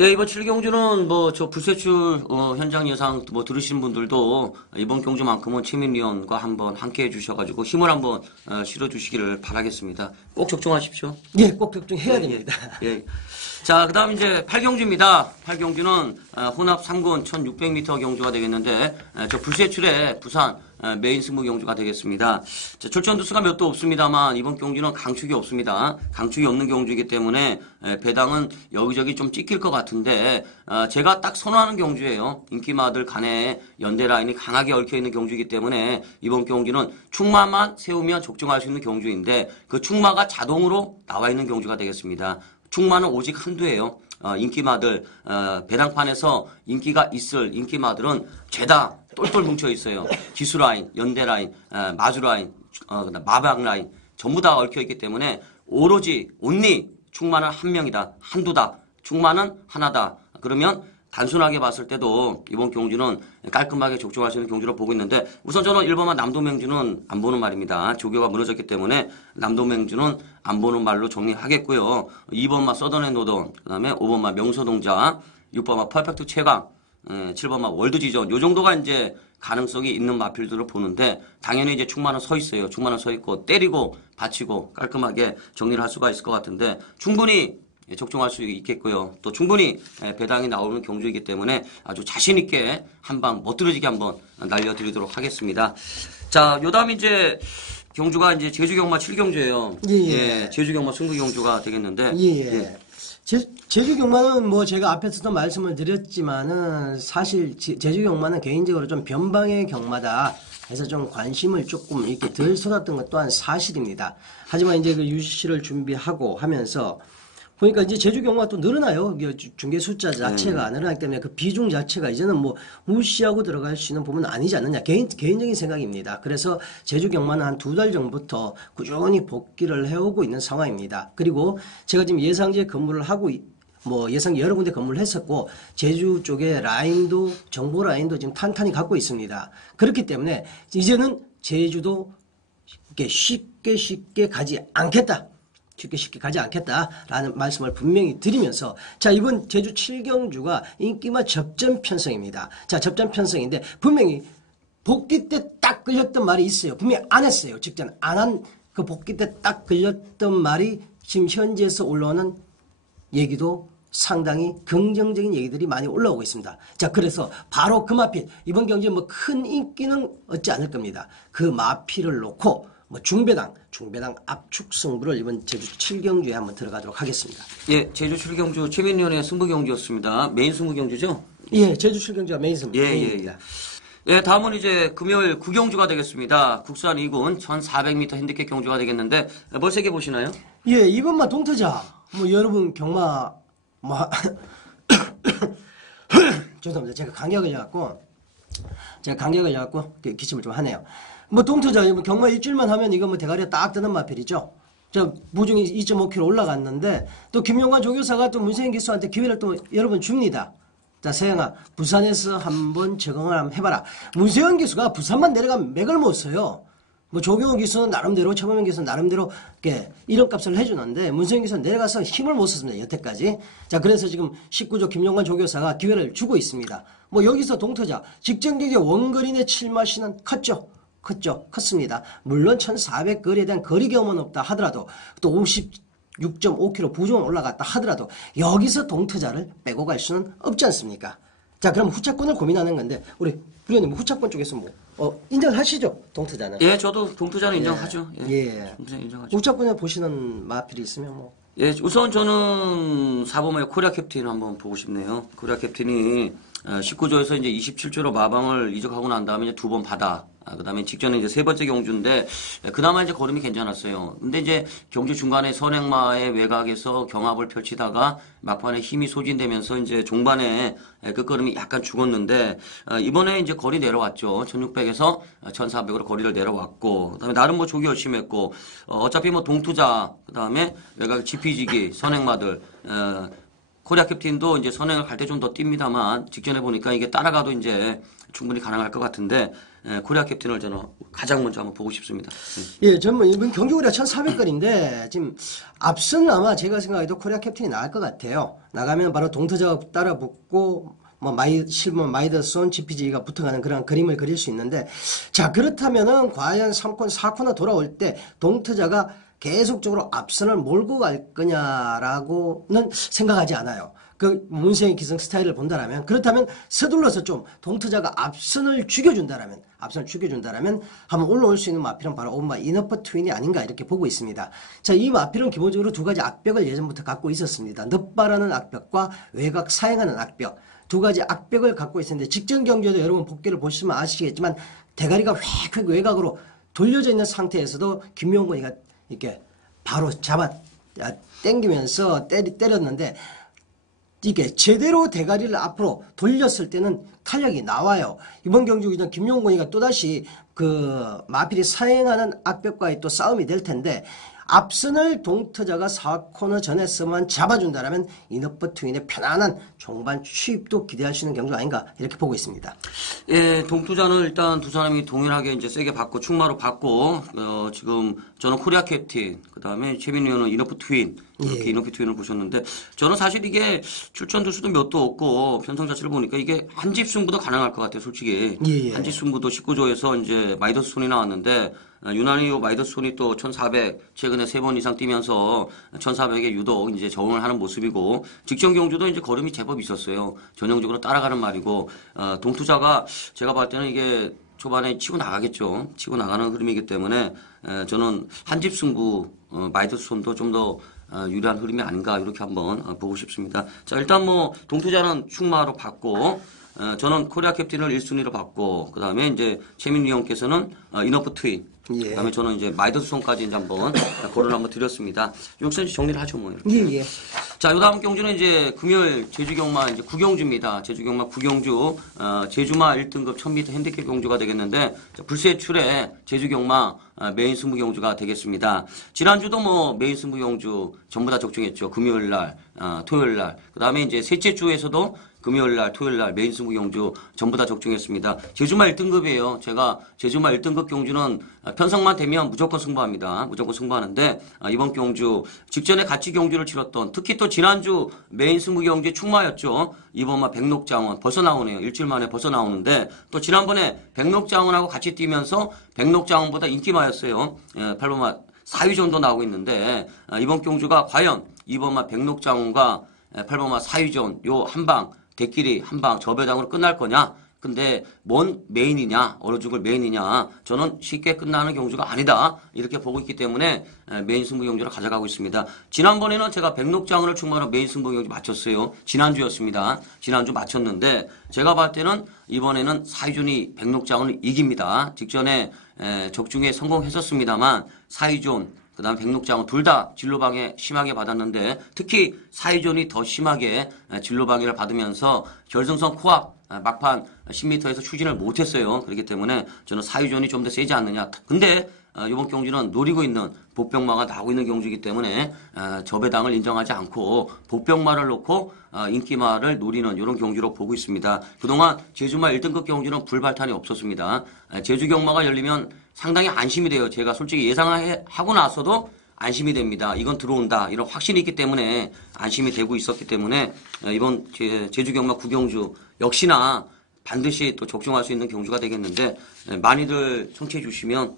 예, 이번 7경주는 저 불세출 현장 예상 들으시는 분들도 이번 경주만큼은 최민희 의원과 한번 함께 해주셔가지고 힘을 한번 실어주시기를 바라겠습니다. 꼭 적중하십시오. 예, 꼭 적중해야 됩니다. 예. 자, 그 다음 이제 8경주입니다. 8경주는 혼합 3군 1600m 경주가 되겠는데, 저 불세출의 부산 메인 승부 경주가 되겠습니다. 출전 두수가 몇도 없습니다만 이번 경주는 강축이 없습니다. 강축이 없는 경주이기 때문에 배당은 여기저기 좀 찍힐 것 같은데, 제가 딱 선호하는 경주예요. 인기마들 간에 연대 라인이 강하게 얽혀있는 경주이기 때문에 이번 경주는 충마만 세우면 적중할 수 있는 경주인데, 그 충마가 자동으로 나와 있는 경주가 되겠습니다. 충마는 오직 한두예요. 인기마들 배당판에서 인기가 있을 인기마들은 죄다 똘똘 뭉쳐 있어요. 기수 라인, 연대 라인, 마주 라인, 마방 라인 전부 다 얽혀 있기 때문에 오로지 충마는 한 명이다, 한두다, 충마는 하나다. 그러면 단순하게 봤을 때도 이번 경주는 깔끔하게 적중할 수 있는 경주로 보고 있는데, 우선 저는 1번만 남도맹주는 안 보는 말입니다. 조교가 무너졌기 때문에 남도맹주는 안 보는 말로 정리하겠고요. 2번만 서던앤 노던, 그 다음에 5번만 명소동자, 6번만 퍼펙트 최강, 7번만 월드지전, 요 정도가 이제 가능성이 있는 마필들을 보는데, 당연히 이제 충만은 서 있어요. 충만은 서 있고 때리고 받치고 깔끔하게 정리를 할 수가 있을 것 같은데, 충분히 적중할 수 있겠고요. 또 충분히 배당이 나오는 경주이기 때문에 아주 자신있게 한방 멋들어지게 한번 날려드리도록 하겠습니다. 자, 요 다음 이제 경주가 이제 제주 경마 7경주예요. 예. 제주 경마 승부 경주가 되겠는데. 예. 제주 경마는 뭐 제가 앞에서도 말씀을 드렸지만은 사실 제주 경마는 개인적으로 좀 변방의 경마다 해서 좀 관심을 조금 이렇게 덜 쏟았던 것 또한 사실입니다. 하지만 이제 그 UCC를 준비하고 하면서 보니까 이제 제주 경마가 또 늘어나요. 중계 숫자 자체가 늘어나기 때문에 그 비중 자체가 이제는 뭐 무시하고 들어갈 수 있는 부분은 아니지 않느냐. 개인적인 생각입니다. 그래서 제주 경마는 한 2달 전부터 꾸준히 복귀를 해오고 있는 상황입니다. 그리고 제가 지금 예상지에 근무를 하고 뭐 예상 여러 군데 근무를 했었고 제주 쪽에 라인도 정보 라인도 지금 탄탄히 갖고 있습니다. 그렇기 때문에 이제는 제주도 이렇게 쉽게 가지 않겠다. 쉽게 가지 않겠다라는 말씀을 분명히 드리면서 자 이번 제주 7경주가 인기마 접전 편성입니다. 자 접전 편성인데 분명히 복귀 때 딱 걸렸던 말이 있어요. 분명히 안 했어요. 직전 안 한 그 복귀 때 딱 걸렸던 말이 지금 현지에서 올라오는 얘기도 상당히 긍정적인 얘기들이 많이 올라오고 있습니다. 자, 그래서 바로 그 마필, 이번 경주에 뭐 큰 인기는 얻지 않을 겁니다. 그 마필을 놓고 뭐 중배당 압축 승부를 이번 제주 7경주에 한번 들어가도록 하겠습니다. 예, 제주 7경주 최민위원의 승부 경주였습니다. 메인 승부 경주죠? 예, 제주 7경주가 메인 승부. 예. 예, 다음은 이제 금요일 9경주가 되겠습니다. 국산 2군 1400m 핸디캡 경주가 되겠는데 뭘 세게 보시나요? 예, 이번만 동터자. 뭐 여러분 경마 뭐 죄송합니다. 제가 감기가 걸려갖고 기침을 좀 하네요. 뭐 동터자 경마 일주일만 하면 이거 뭐 대가리가 딱 뜨는 마필이죠. 저 무중이 2.5kg 올라갔는데 또 김용관 조교사가 또 문세영 기수한테 기회를 또 여러 번 줍니다. 자, 세영아, 부산에서 한번 적응을 한번 해봐라. 문세영 기수가 부산만 내려가면 맥을 못 써요. 뭐 조경호 기수는 나름대로, 최범현 기수는 나름대로 이렇게 이런 값을 해주는데 문세영 기수는 내려가서 힘을 못 썼습니다. 여태까지. 자, 그래서 지금 19조 김용관 조교사가 기회를 주고 있습니다. 뭐 여기서 동터자 직전 경기 원거리내 7마시는 컸습니다. 물론 1400거리에 대한 거리 경험은 없다 하더라도 또 56.5km 부종은 올라갔다 하더라도 여기서 동투자를 빼고 갈 수는 없지 않습니까? 자, 그럼 후차권을 고민하는 건데 우리 부위원님 후차권 쪽에서 뭐 인정하시죠? 동투자는? 예, 저도 동투자는 인정하죠. 예. 인정하죠. 후차권에 보시는 마필이 있으면 뭐. 예, 우선 저는 4번의 코리아 캡틴 한번 보고 싶네요. 코리아 캡틴이 19조에서 이제 27조로 마방을 이적하고 난 다음에 이제 2번 바다. 그 다음에 직전에 이제 세 번째 경주인데, 그나마 이제 걸음이 괜찮았어요. 근데 이제 경주 중간에 선행마의 외곽에서 경합을 펼치다가 막판에 힘이 소진되면서 이제 종반에 끝걸음이 약간 죽었는데, 이번에 이제 거리 내려왔죠. 1600에서 1400으로 거리를 내려왔고, 그 다음에 나름 뭐 조기 열심히 했고, 어차피 뭐 동투자, 그 다음에 외곽 지피지기, 선행마들, 코리아 캡틴도 이제 선행을 갈 때 좀 더 뜁니다만 직전에 보니까 이게 따라가도 이제 충분히 가능할 것 같은데 코리아 캡틴을 저는 가장 먼저 한번 보고 싶습니다. 예, 저는 뭐 이번 경주거리가 1400거리인데 지금 앞서는 아마 제가 생각해도 코리아 캡틴이 나을 것 같아요. 나가면 바로 동터자가 따라 붙고 뭐 실버 마이더손 GPG가 붙어가는 그런 그림을 그릴 수 있는데 자 그렇다면은 과연 3콘 4코너 돌아올 때 동터자가 계속적으로 앞선을 몰고 갈 거냐라고는 생각하지 않아요. 그 문세영 기성 스타일을 본다라면 그렇다면 서둘러서 좀 동투자가 앞선을 죽여준다라면 한번 올라올 수 있는 마필은 바로 오마 이너퍼 트윈이 아닌가 이렇게 보고 있습니다. 자, 이 마필은 기본적으로 두 가지 악벽을 예전부터 갖고 있었습니다. 넛바라는 악벽과 외곽 사행하는 악벽 두 가지 악벽을 갖고 있었는데 직전 경기에도 여러분 복귀를 보시면 아시겠지만 대가리가 휙휙 외곽으로 돌려져 있는 상태에서도 김용곤이가 이렇게 바로 당기면서 때렸는데 이게 제대로 대가리를 앞으로 돌렸을 때는 탄력이 나와요. 이번 경주 이전 김용곤이가 또다시 그 마필이 사행하는 악벽과의 또 싸움이 될 텐데 앞선을 동터자가 4코너 전에서만 잡아준다라면 이너퍼 트윈의 편안한 종반 추입도 기대할 수 있는 경주 아닌가 이렇게 보고 있습니다. 예, 동투자는 일단 두 사람이 동일하게 이제 세게 받고 충마로 받고 지금 저는 코리아 캡틴 그다음에 최민희 의원은 이너프 트윈 이렇게 이너프 트윈을 보셨는데 저는 사실 이게 출전 두수도 몇도 없고 편성 자체를 보니까 이게 한집 승부도 가능할 것 같아요, 솔직히. 한집 승부도 19조에서 이제 마이더스 손이 나왔는데 유난히 마이더스 손이 또 1400 최근에 3번 이상 뛰면서 1400에 유독 이제 적응을 하는 모습이고 직전 경주도 이제 걸음이 제법 있었어요. 전형적으로 따라가는 말이고 동투자가 제가 봤을 때는 이게 초반에 치고 나가겠죠. 치고 나가는 흐름이기 때문에 저는 한집 승부 마이더스손도 좀 더 유리한 흐름이 아닌가 이렇게 한번 보고 싶습니다. 자, 일단 뭐 동투자는 충마로 받고 저는 코리아 캡틴을 1순위로 받고 그다음에 이제 최민희 형께서는 이너프 트윈 예. 그다음에 저는 이제 마이더스손까지 이제 한번 거론을 한번 드렸습니다. 여기서 이제 정리를 하죠 뭐. 이렇게. 예. 자, 요 다음 경주는 이제 금요일 제주경마 이제 구경주입니다. 제주경마 구경주, 제주마 1등급 1000m 핸디캡 경주가 되겠는데, 불세출의 제주경마 메인 승부 경주가 되겠습니다. 지난주도 뭐 메인 승부 경주 전부 다 적중했죠. 금요일 날, 토요일 날. 그 다음에 이제 셋째 주에서도 금요일 날, 토요일 날 메인 승부 경주 전부 다 적중했습니다. 제주마 1등급이에요. 제가 제주마 1등급 경주는 편성만 되면 무조건 승부합니다. 무조건 승부하는데 이번 경주 직전에 같이 경주를 치렀던 특히 또 지난주 메인 승부 경주 충마였죠. 이번마 백록장원 벌써 나오네요. 일주일 만에 벌써 나오는데 또 지난번에 백록장원하고 같이 뛰면서 백록장원보다 인기마였어요. 8번마 4위 정도 나오고 있는데 이번 경주가 과연 이번마 백록장원과 8번마 4위전 요 한방 대끼리 한방 저배당으로 끝날 거냐? 근데 뭔 메인이냐? 어느 쪽을 메인이냐? 저는 쉽게 끝나는 경주가 아니다. 이렇게 보고 있기 때문에 메인 승부 경주를 가져가고 있습니다. 지난번에는 제가 백록장을 충분한 메인 승부 경주 맞췄어요. 지난주였습니다. 지난주 맞췄는데 제가 봤을 때는 이번에는 사위존이 백록장을 이깁니다. 직전에 적중에 성공했었습니다만 사위존 그 다음에 백록장은 둘 다 진로방해 심하게 받았는데 특히 사위존이 더 심하게 진로방해를 받으면서 결승선 코앞 막판 10m에서 추진을 못했어요. 그렇기 때문에 저는 사위존이 좀 더 세지 않느냐. 근데 이번 경주는 노리고 있는 복병마가 나오고 있는 경주이기 때문에 저배당을 인정하지 않고 복병마를 놓고 인기마를 노리는 이런 경주로 보고 있습니다. 그동안 제주마 1등급 경주는 불발탄이 없었습니다. 제주 경마가 열리면 상당히 안심이 돼요. 제가 솔직히 예상하고 나서도 안심이 됩니다. 이건 들어온다. 이런 확신이 있기 때문에 안심이 되고 있었기 때문에 이번 제주 경마 구경주 역시나 반드시 또 적중할 수 있는 경주가 되겠는데 많이들 청취해 주시면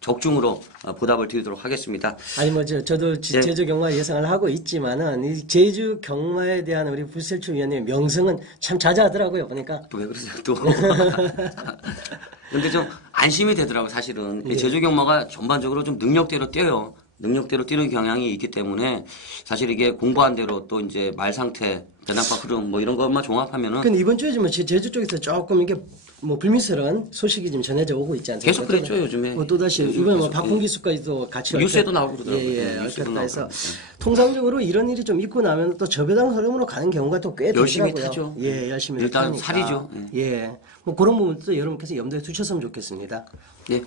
적중으로 보답을 드리도록 하겠습니다. 아니 뭐 저도 제주 경마 예상을 하고 있지만은 이 제주 경마에 대한 우리 불셀출 위원님의 명성은 참 자자하더라고요. 보니까. 또 왜 그러세요 또? 근데 좀 안심이 되더라고요. 사실은 제주 경마가 전반적으로 좀 능력대로 뛰어요. 능력대로 뛰는 경향이 있기 때문에 사실 이게 공부한 대로 또 이제 말 상태, 배낭바 흐름 뭐 이런 것만 종합하면은. 근데 이번 주에 뭐 제주 쪽에서 조금 이게 뭐 불미스러운 소식이 좀 전해져 오고 있지 않습니까? 계속 그랬죠 요즘에. 뭐 또다시 이번에 뭐 박홍기 수까지도 같이 뉴스에도 나오고 그러더라고요. 예, 뉴스에도 얽혔다 해서 나오고. 통상적으로 이런 일이 좀 있고 나면 또 저배당 흐름으로 가는 경우가 또 꽤 열심히 되더라고요. 타죠. 예, 열심히 일단 타니까. 살이죠. 예. 뭐 그런 부분도 여러분께서 염두에 두셨으면 좋겠습니다. 네.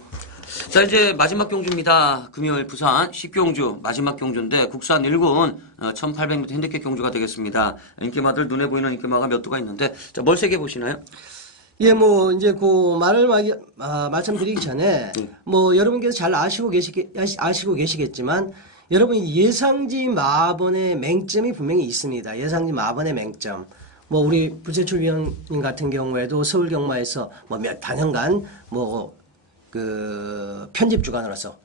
자, 이제 마지막 경주입니다. 금요일 부산 10경주 마지막 경주인데 국산 1군 1800m 핸디캡 경주가 되겠습니다. 인기마들 눈에 보이는 인기마가 몇 두가 있는데 자, 뭘 세게 보시나요? 예, 뭐 이제 그 말씀드리기 전에 뭐 여러분께서 잘 아시고 계시겠지만 여러분 예상지 마번의 맹점이 분명히 있습니다. 예상지 마번의 맹점. 뭐 우리 불세출 위원님 같은 경우에도 서울 경마에서 뭐 몇 단연간 뭐 그 편집주간으로서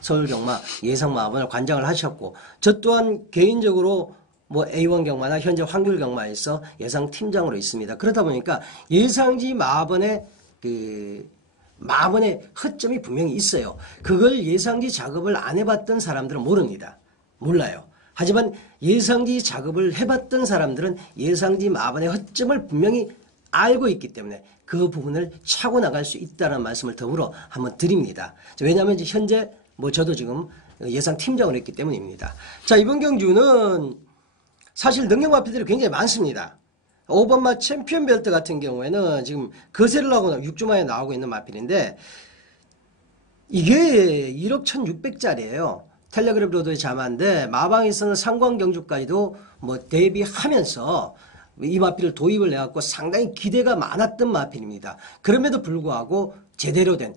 서울 경마 예상 마번을 관장을 하셨고 저 또한 개인적으로 뭐 A1 경마나 현재 환귤 경마에서 예상 팀장으로 있습니다. 그러다 보니까 예상지 마번의 마번의 허점이 분명히 있어요. 그걸 예상지 작업을 안 해봤던 사람들은 모릅니다. 몰라요. 하지만 예상지 작업을 해봤던 사람들은 예상지 마번의 허점을 분명히 알고 있기 때문에 그 부분을 차고 나갈 수 있다는 말씀을 더불어 한번 드립니다. 왜냐하면 이제 현재 뭐 저도 지금 예상 팀장으로 있기 때문입니다. 자, 이번 경주는 사실 능력 마필들이 굉장히 많습니다. 5번마 챔피언 벨트 같은 경우에는 지금 거세를 하고 6주 만에 나오고 있는 마필인데 이게 1억 1,600짜리예요. 텔레그램 로드의 자마인데 마방에서는 상관 경주까지도 뭐 대비하면서 이 마필을 도입을 해갖고 상당히 기대가 많았던 마필입니다. 그럼에도 불구하고 제대로 된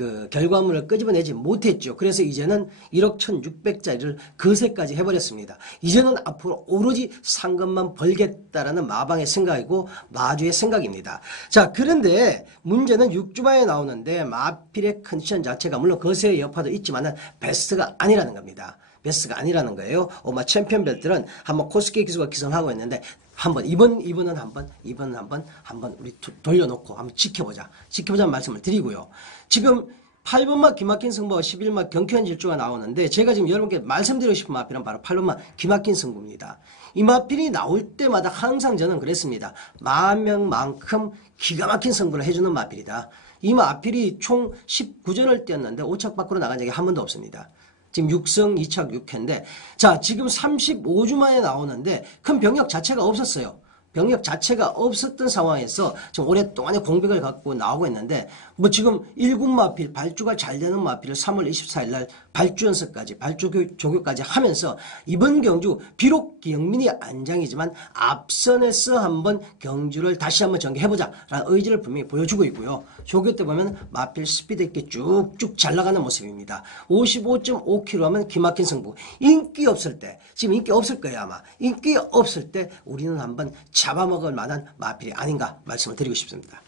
그 결과물을 끄집어내지 못했죠. 그래서 이제는 1억 1,600짜리를 거세까지 해버렸습니다. 이제는 앞으로 오로지 상금만 벌겠다라는 마방의 생각이고 마주의 생각입니다. 자, 그런데 문제는 6주 만에 나오는데 마필의 컨디션 자체가 물론 거세의 여파도 있지만은 베스트가 아니라는 겁니다. 베스트가 아니라는 거예요. 챔피언 벨트는 한번 코스케 기수가 기선하고 있는데 한번 이번은 한번 우리 돌려놓고 한번 지켜보자는 말씀을 드리고요. 지금 8번마 기막힌 승부와 11마 경쾌한 질주가 나오는데 제가 지금 여러분께 말씀드리고 싶은 마필은 바로 8번마 기막힌 승부입니다. 이 마필이 나올 때마다 항상 저는 그랬습니다. 만명만큼 기가 막힌 승부를 해주는 마필이다. 이 마필이 총 19전을 뛰었는데 5착 밖으로 나간 적이 한 번도 없습니다. 지금 6승 2착 6회인데 자 지금 35주 만에 나오는데 큰 병력 자체가 없었어요. 병력 자체가 없었던 상황에서 지금 오랫동안의 공백을 갖고 나오고 있는데 뭐 지금 1군 마필 발주가 잘 되는 마필을 3월 24일 날 발주 연습까지 발주 조교까지 하면서 이번 경주 비록 기영민이 안장이지만 앞선에서 한번 경주를 다시 한번 전개해보자라는 의지를 분명히 보여주고 있고요. 조교 때 보면 마필 스피드 있게 쭉쭉 잘 나가는 모습입니다. 55.5km 하면 기막힌 승부. 인기 없을 때 지금 인기 없을 거예요 아마. 인기 없을 때 우리는 한번 잡아먹을 만한 마필이 아닌가 말씀을 드리고 싶습니다.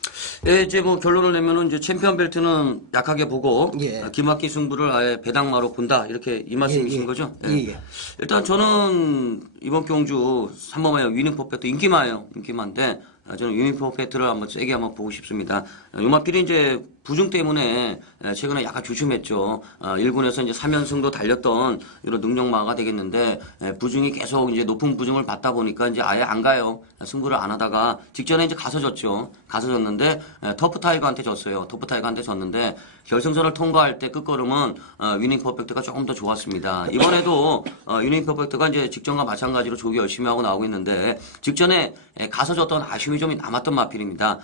예, 이제 뭐 결론을 내면은 이제 챔피언 벨트는 약하게 보고 예. 기막힌 승부를 아예 배당마로 본다 이렇게 이 말씀이신 거죠? 예. 일단 저는 이번 경주 3번마요 위닝 퍼펙트 인기마인데 저는 위닝 퍼펙트를 한번 세게 한번 보고 싶습니다. 요마필이 이제 부중 때문에 최근에 약간 주춤했죠. 1군에서 이제 3연승도 달렸던 이런 능력마가 되겠는데 부중이 계속 이제 높은 부중을 받다 보니까 이제 아예 안 가요. 승부를 안 하다가 직전에 이제 가서 졌죠. 가서 졌는데 터프 타이거한테 졌어요. 터프 타이거한테 졌는데 결승선을 통과할 때 끝걸음은 위닝 퍼펙트가 조금 더 좋았습니다. 이번에도 위닝 퍼펙트가 이제 직전과 마찬가지로 조기 열심히 하고 나오고 있는데 직전에 가서 졌던 아쉬움이 좀 남았던 마필입니다.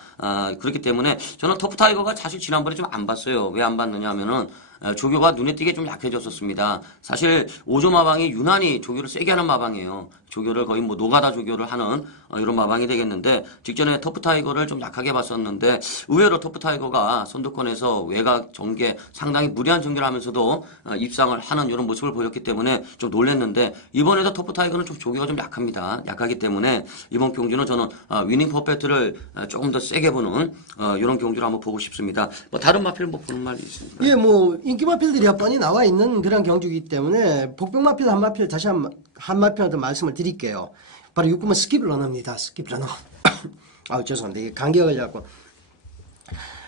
그렇기 때문에 저는 터프 타이거가 사실 지난번에 좀 안 봤어요. 왜 안 봤느냐 하면은 조교가 눈에 띄게 좀 약해졌었습니다. 사실 오조 마방이 유난히 조교를 세게 하는 마방이에요. 조교를 거의 뭐 노가다 조교를 하는 이런 마방이 되겠는데 직전에 터프 타이거를 좀 약하게 봤었는데 의외로 터프 타이거가 선두권에서 외곽 전개 상당히 무리한 전개를 하면서도 입상을 하는 이런 모습을 보였기 때문에 좀 놀랐는데 이번에도 터프 타이거는 좀 조교가 좀 약합니다. 약하기 때문에 이번 경주는 저는 위닝 퍼펙트를 조금 더 세게 보는 이런 경주를 한번 보고 싶습니다. 뭐 다른 마필 뭐 보는 말이 있습니까? 예, 뭐 인기 마필들이 몇 번이 나와 있는 그런 경주이기 때문에 복병 마필 한 마필 다시 한 마필 더 말씀을 드릴게요. 바로 6번은 스킵 러너입니다. 스킵 러너. 죄송합니다. 이게 감기가 걸려갖고.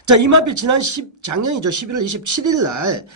자, 이 마필 작년이죠. 11월 27일 날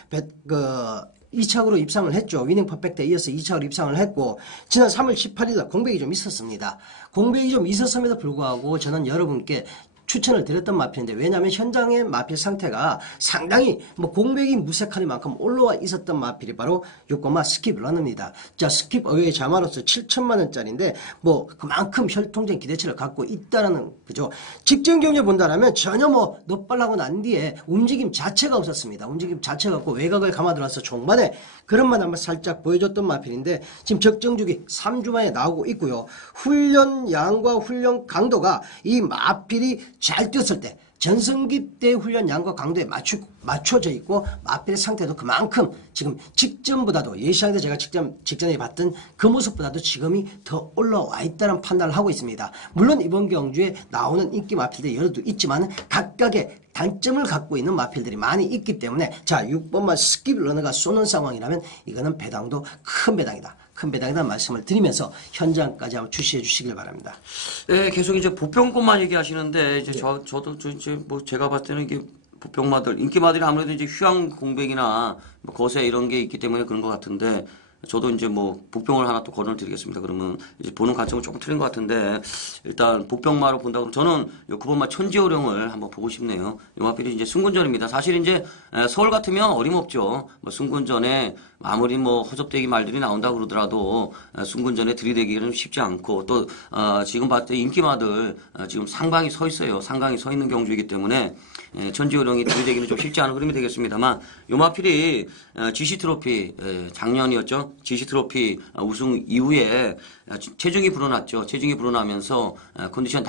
2착으로 입상을 했죠. 위닝 퍼펙트에 이어서 2착으로 입상을 했고 지난 3월 18일 날 공백이 좀 있었습니다. 공백이 좀 있었음에도 불구하고 저는 여러분께 추천을 드렸던 마필인데 왜냐하면 현장의 마필 상태가 상당히 뭐 공백이 무색할 만큼 올라와 있었던 마필이 바로 6번마 스킵 러너입니다. 자, 스킵 어웨이 자마로서 7천만 원짜리인데 뭐 그만큼 혈통적 기대치를 갖고 있다라는 그죠. 직전 경기에 본다라면 전혀 뭐 넛발하고 난 뒤에 움직임 자체가 없었습니다. 움직임 자체가 없고 외곽을 감아들어서 종반에 그런 만 한번 살짝 보여줬던 마필인데 지금 적정주기 3주 만에 나오고 있고요. 훈련 양과 훈련 강도가 이 마필이 잘 뛰었을 때 전성기 때 훈련 양과 강도에 맞춰져 있고 마필의 상태도 그만큼 지금 직전보다도 예시장에서 제가 직전에 봤던 그 모습보다도 지금이 더 올라와 있다는 판단을 하고 있습니다. 물론 이번 경주에 나오는 인기 마필들이 여러도 있지만 각각의 단점을 갖고 있는 마필들이 많이 있기 때문에 자 6번만 스킵 러너가 쏘는 상황이라면 이거는 배당도 큰 배당이다. 큰 배당이라는 말씀을 드리면서 현장까지 한번 주시해 주시길 바랍니다. 네, 계속 이제 보평권만 얘기하시는데 이제 저도 이제 뭐 제가 봤을 때는 이게 보평마들 인기마들이 아무래도 이제 휴양 공백이나 뭐 거세 이런 게 있기 때문에 그런 것 같은데 저도 이제 뭐 복병을 하나 또 거론을 드리겠습니다. 그러면 이제 보는 관점은 조금 틀린 것 같은데 일단 복병마로 본다고 저는 9번마 천지호령을 한번 보고 싶네요. 요마필이 이제 승군전입니다. 사실 이제 서울 같으면 어림없죠. 뭐 승군전에 아무리 뭐 허접대기 말들이 나온다고 그러더라도 승군전에 들이대기는 쉽지 않고 또 지금 봤을 때 인기마들 지금 상방이 서 있어요. 상강이 서 있는 경주이기 때문에 천지호령이 들이대기는 좀 쉽지 않은 흐름이 되겠습니다만 요마필이 GC 트로피 작년이었죠. GC 트로피 우승 이후에 체중이 불어났죠. 체중이 불어나면서 컨디션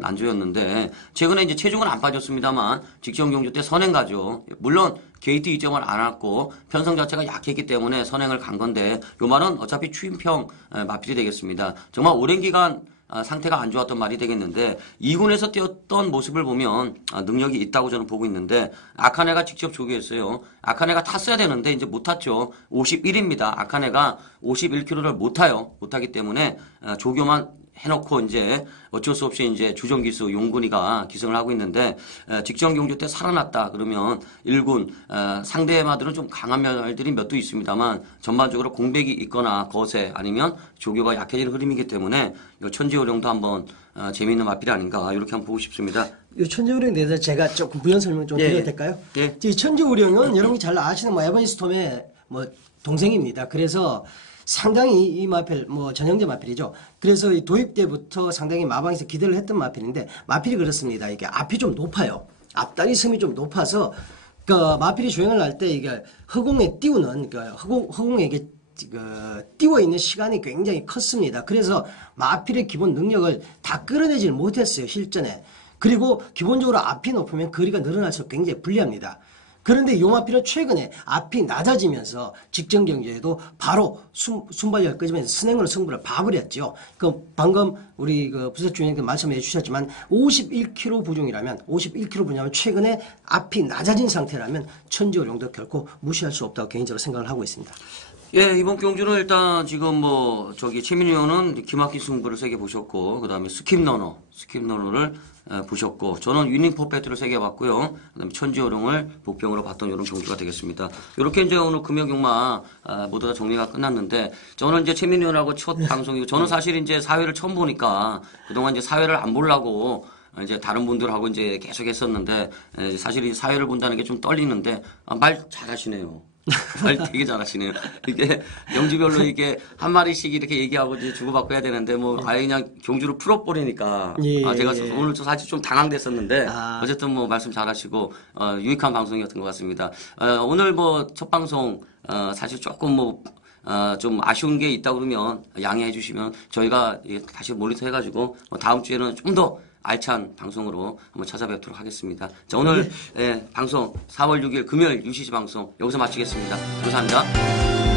난조였는데 최근에 이제 체중은 안 빠졌습니다만 직전 경주 때 선행 가죠. 물론 게이트 이점을 안 왔고 편성 자체가 약했기 때문에 선행을 간 건데 요 말은 어차피 추임평 마필이 되겠습니다. 정말 오랜 기간 상태가 안 좋았던 말이 되겠는데 2군에서 뛰었던 모습을 보면 능력이 있다고 저는 보고 있는데 아카네가 직접 조교했어요. 아카네가 탔어야 되는데 이제 못 탔죠. 51입니다. 아카네가 51km를 못 타요. 못 타기 때문에 조교만 해놓고 이제 어쩔 수 없이 이제 주전기수 용군이가 기승을 하고 있는데 직전 경주 때 살아났다 그러면 1군 상대 마들은 좀 강한 말들이 몇 도 있습니다만 전반적으로 공백이 있거나 거세 아니면 조교가 약해지는 흐름이기 때문에 천지호령도 한번 재미있는 마필이 아닌가 이렇게 한번 보고 싶습니다. 이 천지우령에 대해서 제가 조금 부연 설명 좀 드려도 될까요? 예. 이 천지우령은 여러분이 잘 아시는 에바니 스톰의 동생입니다. 그래서 상당히 이 마필, 전형제 마필이죠. 그래서 이 도입 때부터 상당히 마방에서 기대를 했던 마필인데, 마필이 그렇습니다. 이게 앞이 좀 높아요. 앞다리 섬이 좀 높아서, 마필이 주행을 할 때 이게 허공에 띄우는, 허공에 이게, 띄워 있는 시간이 굉장히 컸습니다. 그래서 마필의 기본 능력을 다 끌어내질 못했어요, 실전에. 그리고 기본적으로 앞이 높으면 거리가 늘어날수록 굉장히 불리합니다. 그런데 용마필은 최근에 앞이 낮아지면서 직전 경기에도 바로 순발력을 끄집어내서 선행으로 승부를 봐버렸죠. 방금 우리 부서 주임님께 말씀해 주셨지만 51km 부중이라면 51km 부중이라면 최근에 앞이 낮아진 상태라면 천지호령도 결코 무시할 수 없다고 개인적으로 생각을 하고 있습니다. 예, 이번 경주는 일단 지금 최민희 의원은 기막힌 승부를 세게 보셨고, 그 다음에 스킵러너를 보셨고, 저는 위닝 퍼펙트를 세게 봤고요. 그 다음에 천지호령을 복병으로 봤던 이런 경주가 되겠습니다. 이렇게 이제 오늘 금요경마, 모두 다 정리가 끝났는데, 저는 이제 최민희 의원하고 첫 방송이고, 저는 사실 이제 사회를 처음 보니까, 그동안 이제 사회를 안 보려고, 이제 다른 분들하고 이제 계속 했었는데, 사실 이 사회를 본다는 게 좀 떨리는데, 말 잘하시네요. 말 되게 잘하시네요. 이게 명주별로 이게 한 마리씩 이렇게 얘기하고 이제 주고받고 해야 되는데 아예 그냥 경주를 풀어버리니까 제가 오늘 사실 좀 당황됐었는데 어쨌든 말씀 잘하시고 유익한 방송이었던 것 같습니다. 오늘 첫 방송 사실 조금 좀 아쉬운 게 있다 그러면 양해해 주시면 저희가 다시 모니터 해가지고 다음 주에는 좀 더 알찬 방송으로 한번 찾아뵙도록 하겠습니다. 자, 오늘 방송 4월 6일 금요일 UCC 방송 여기서 마치겠습니다. 감사합니다.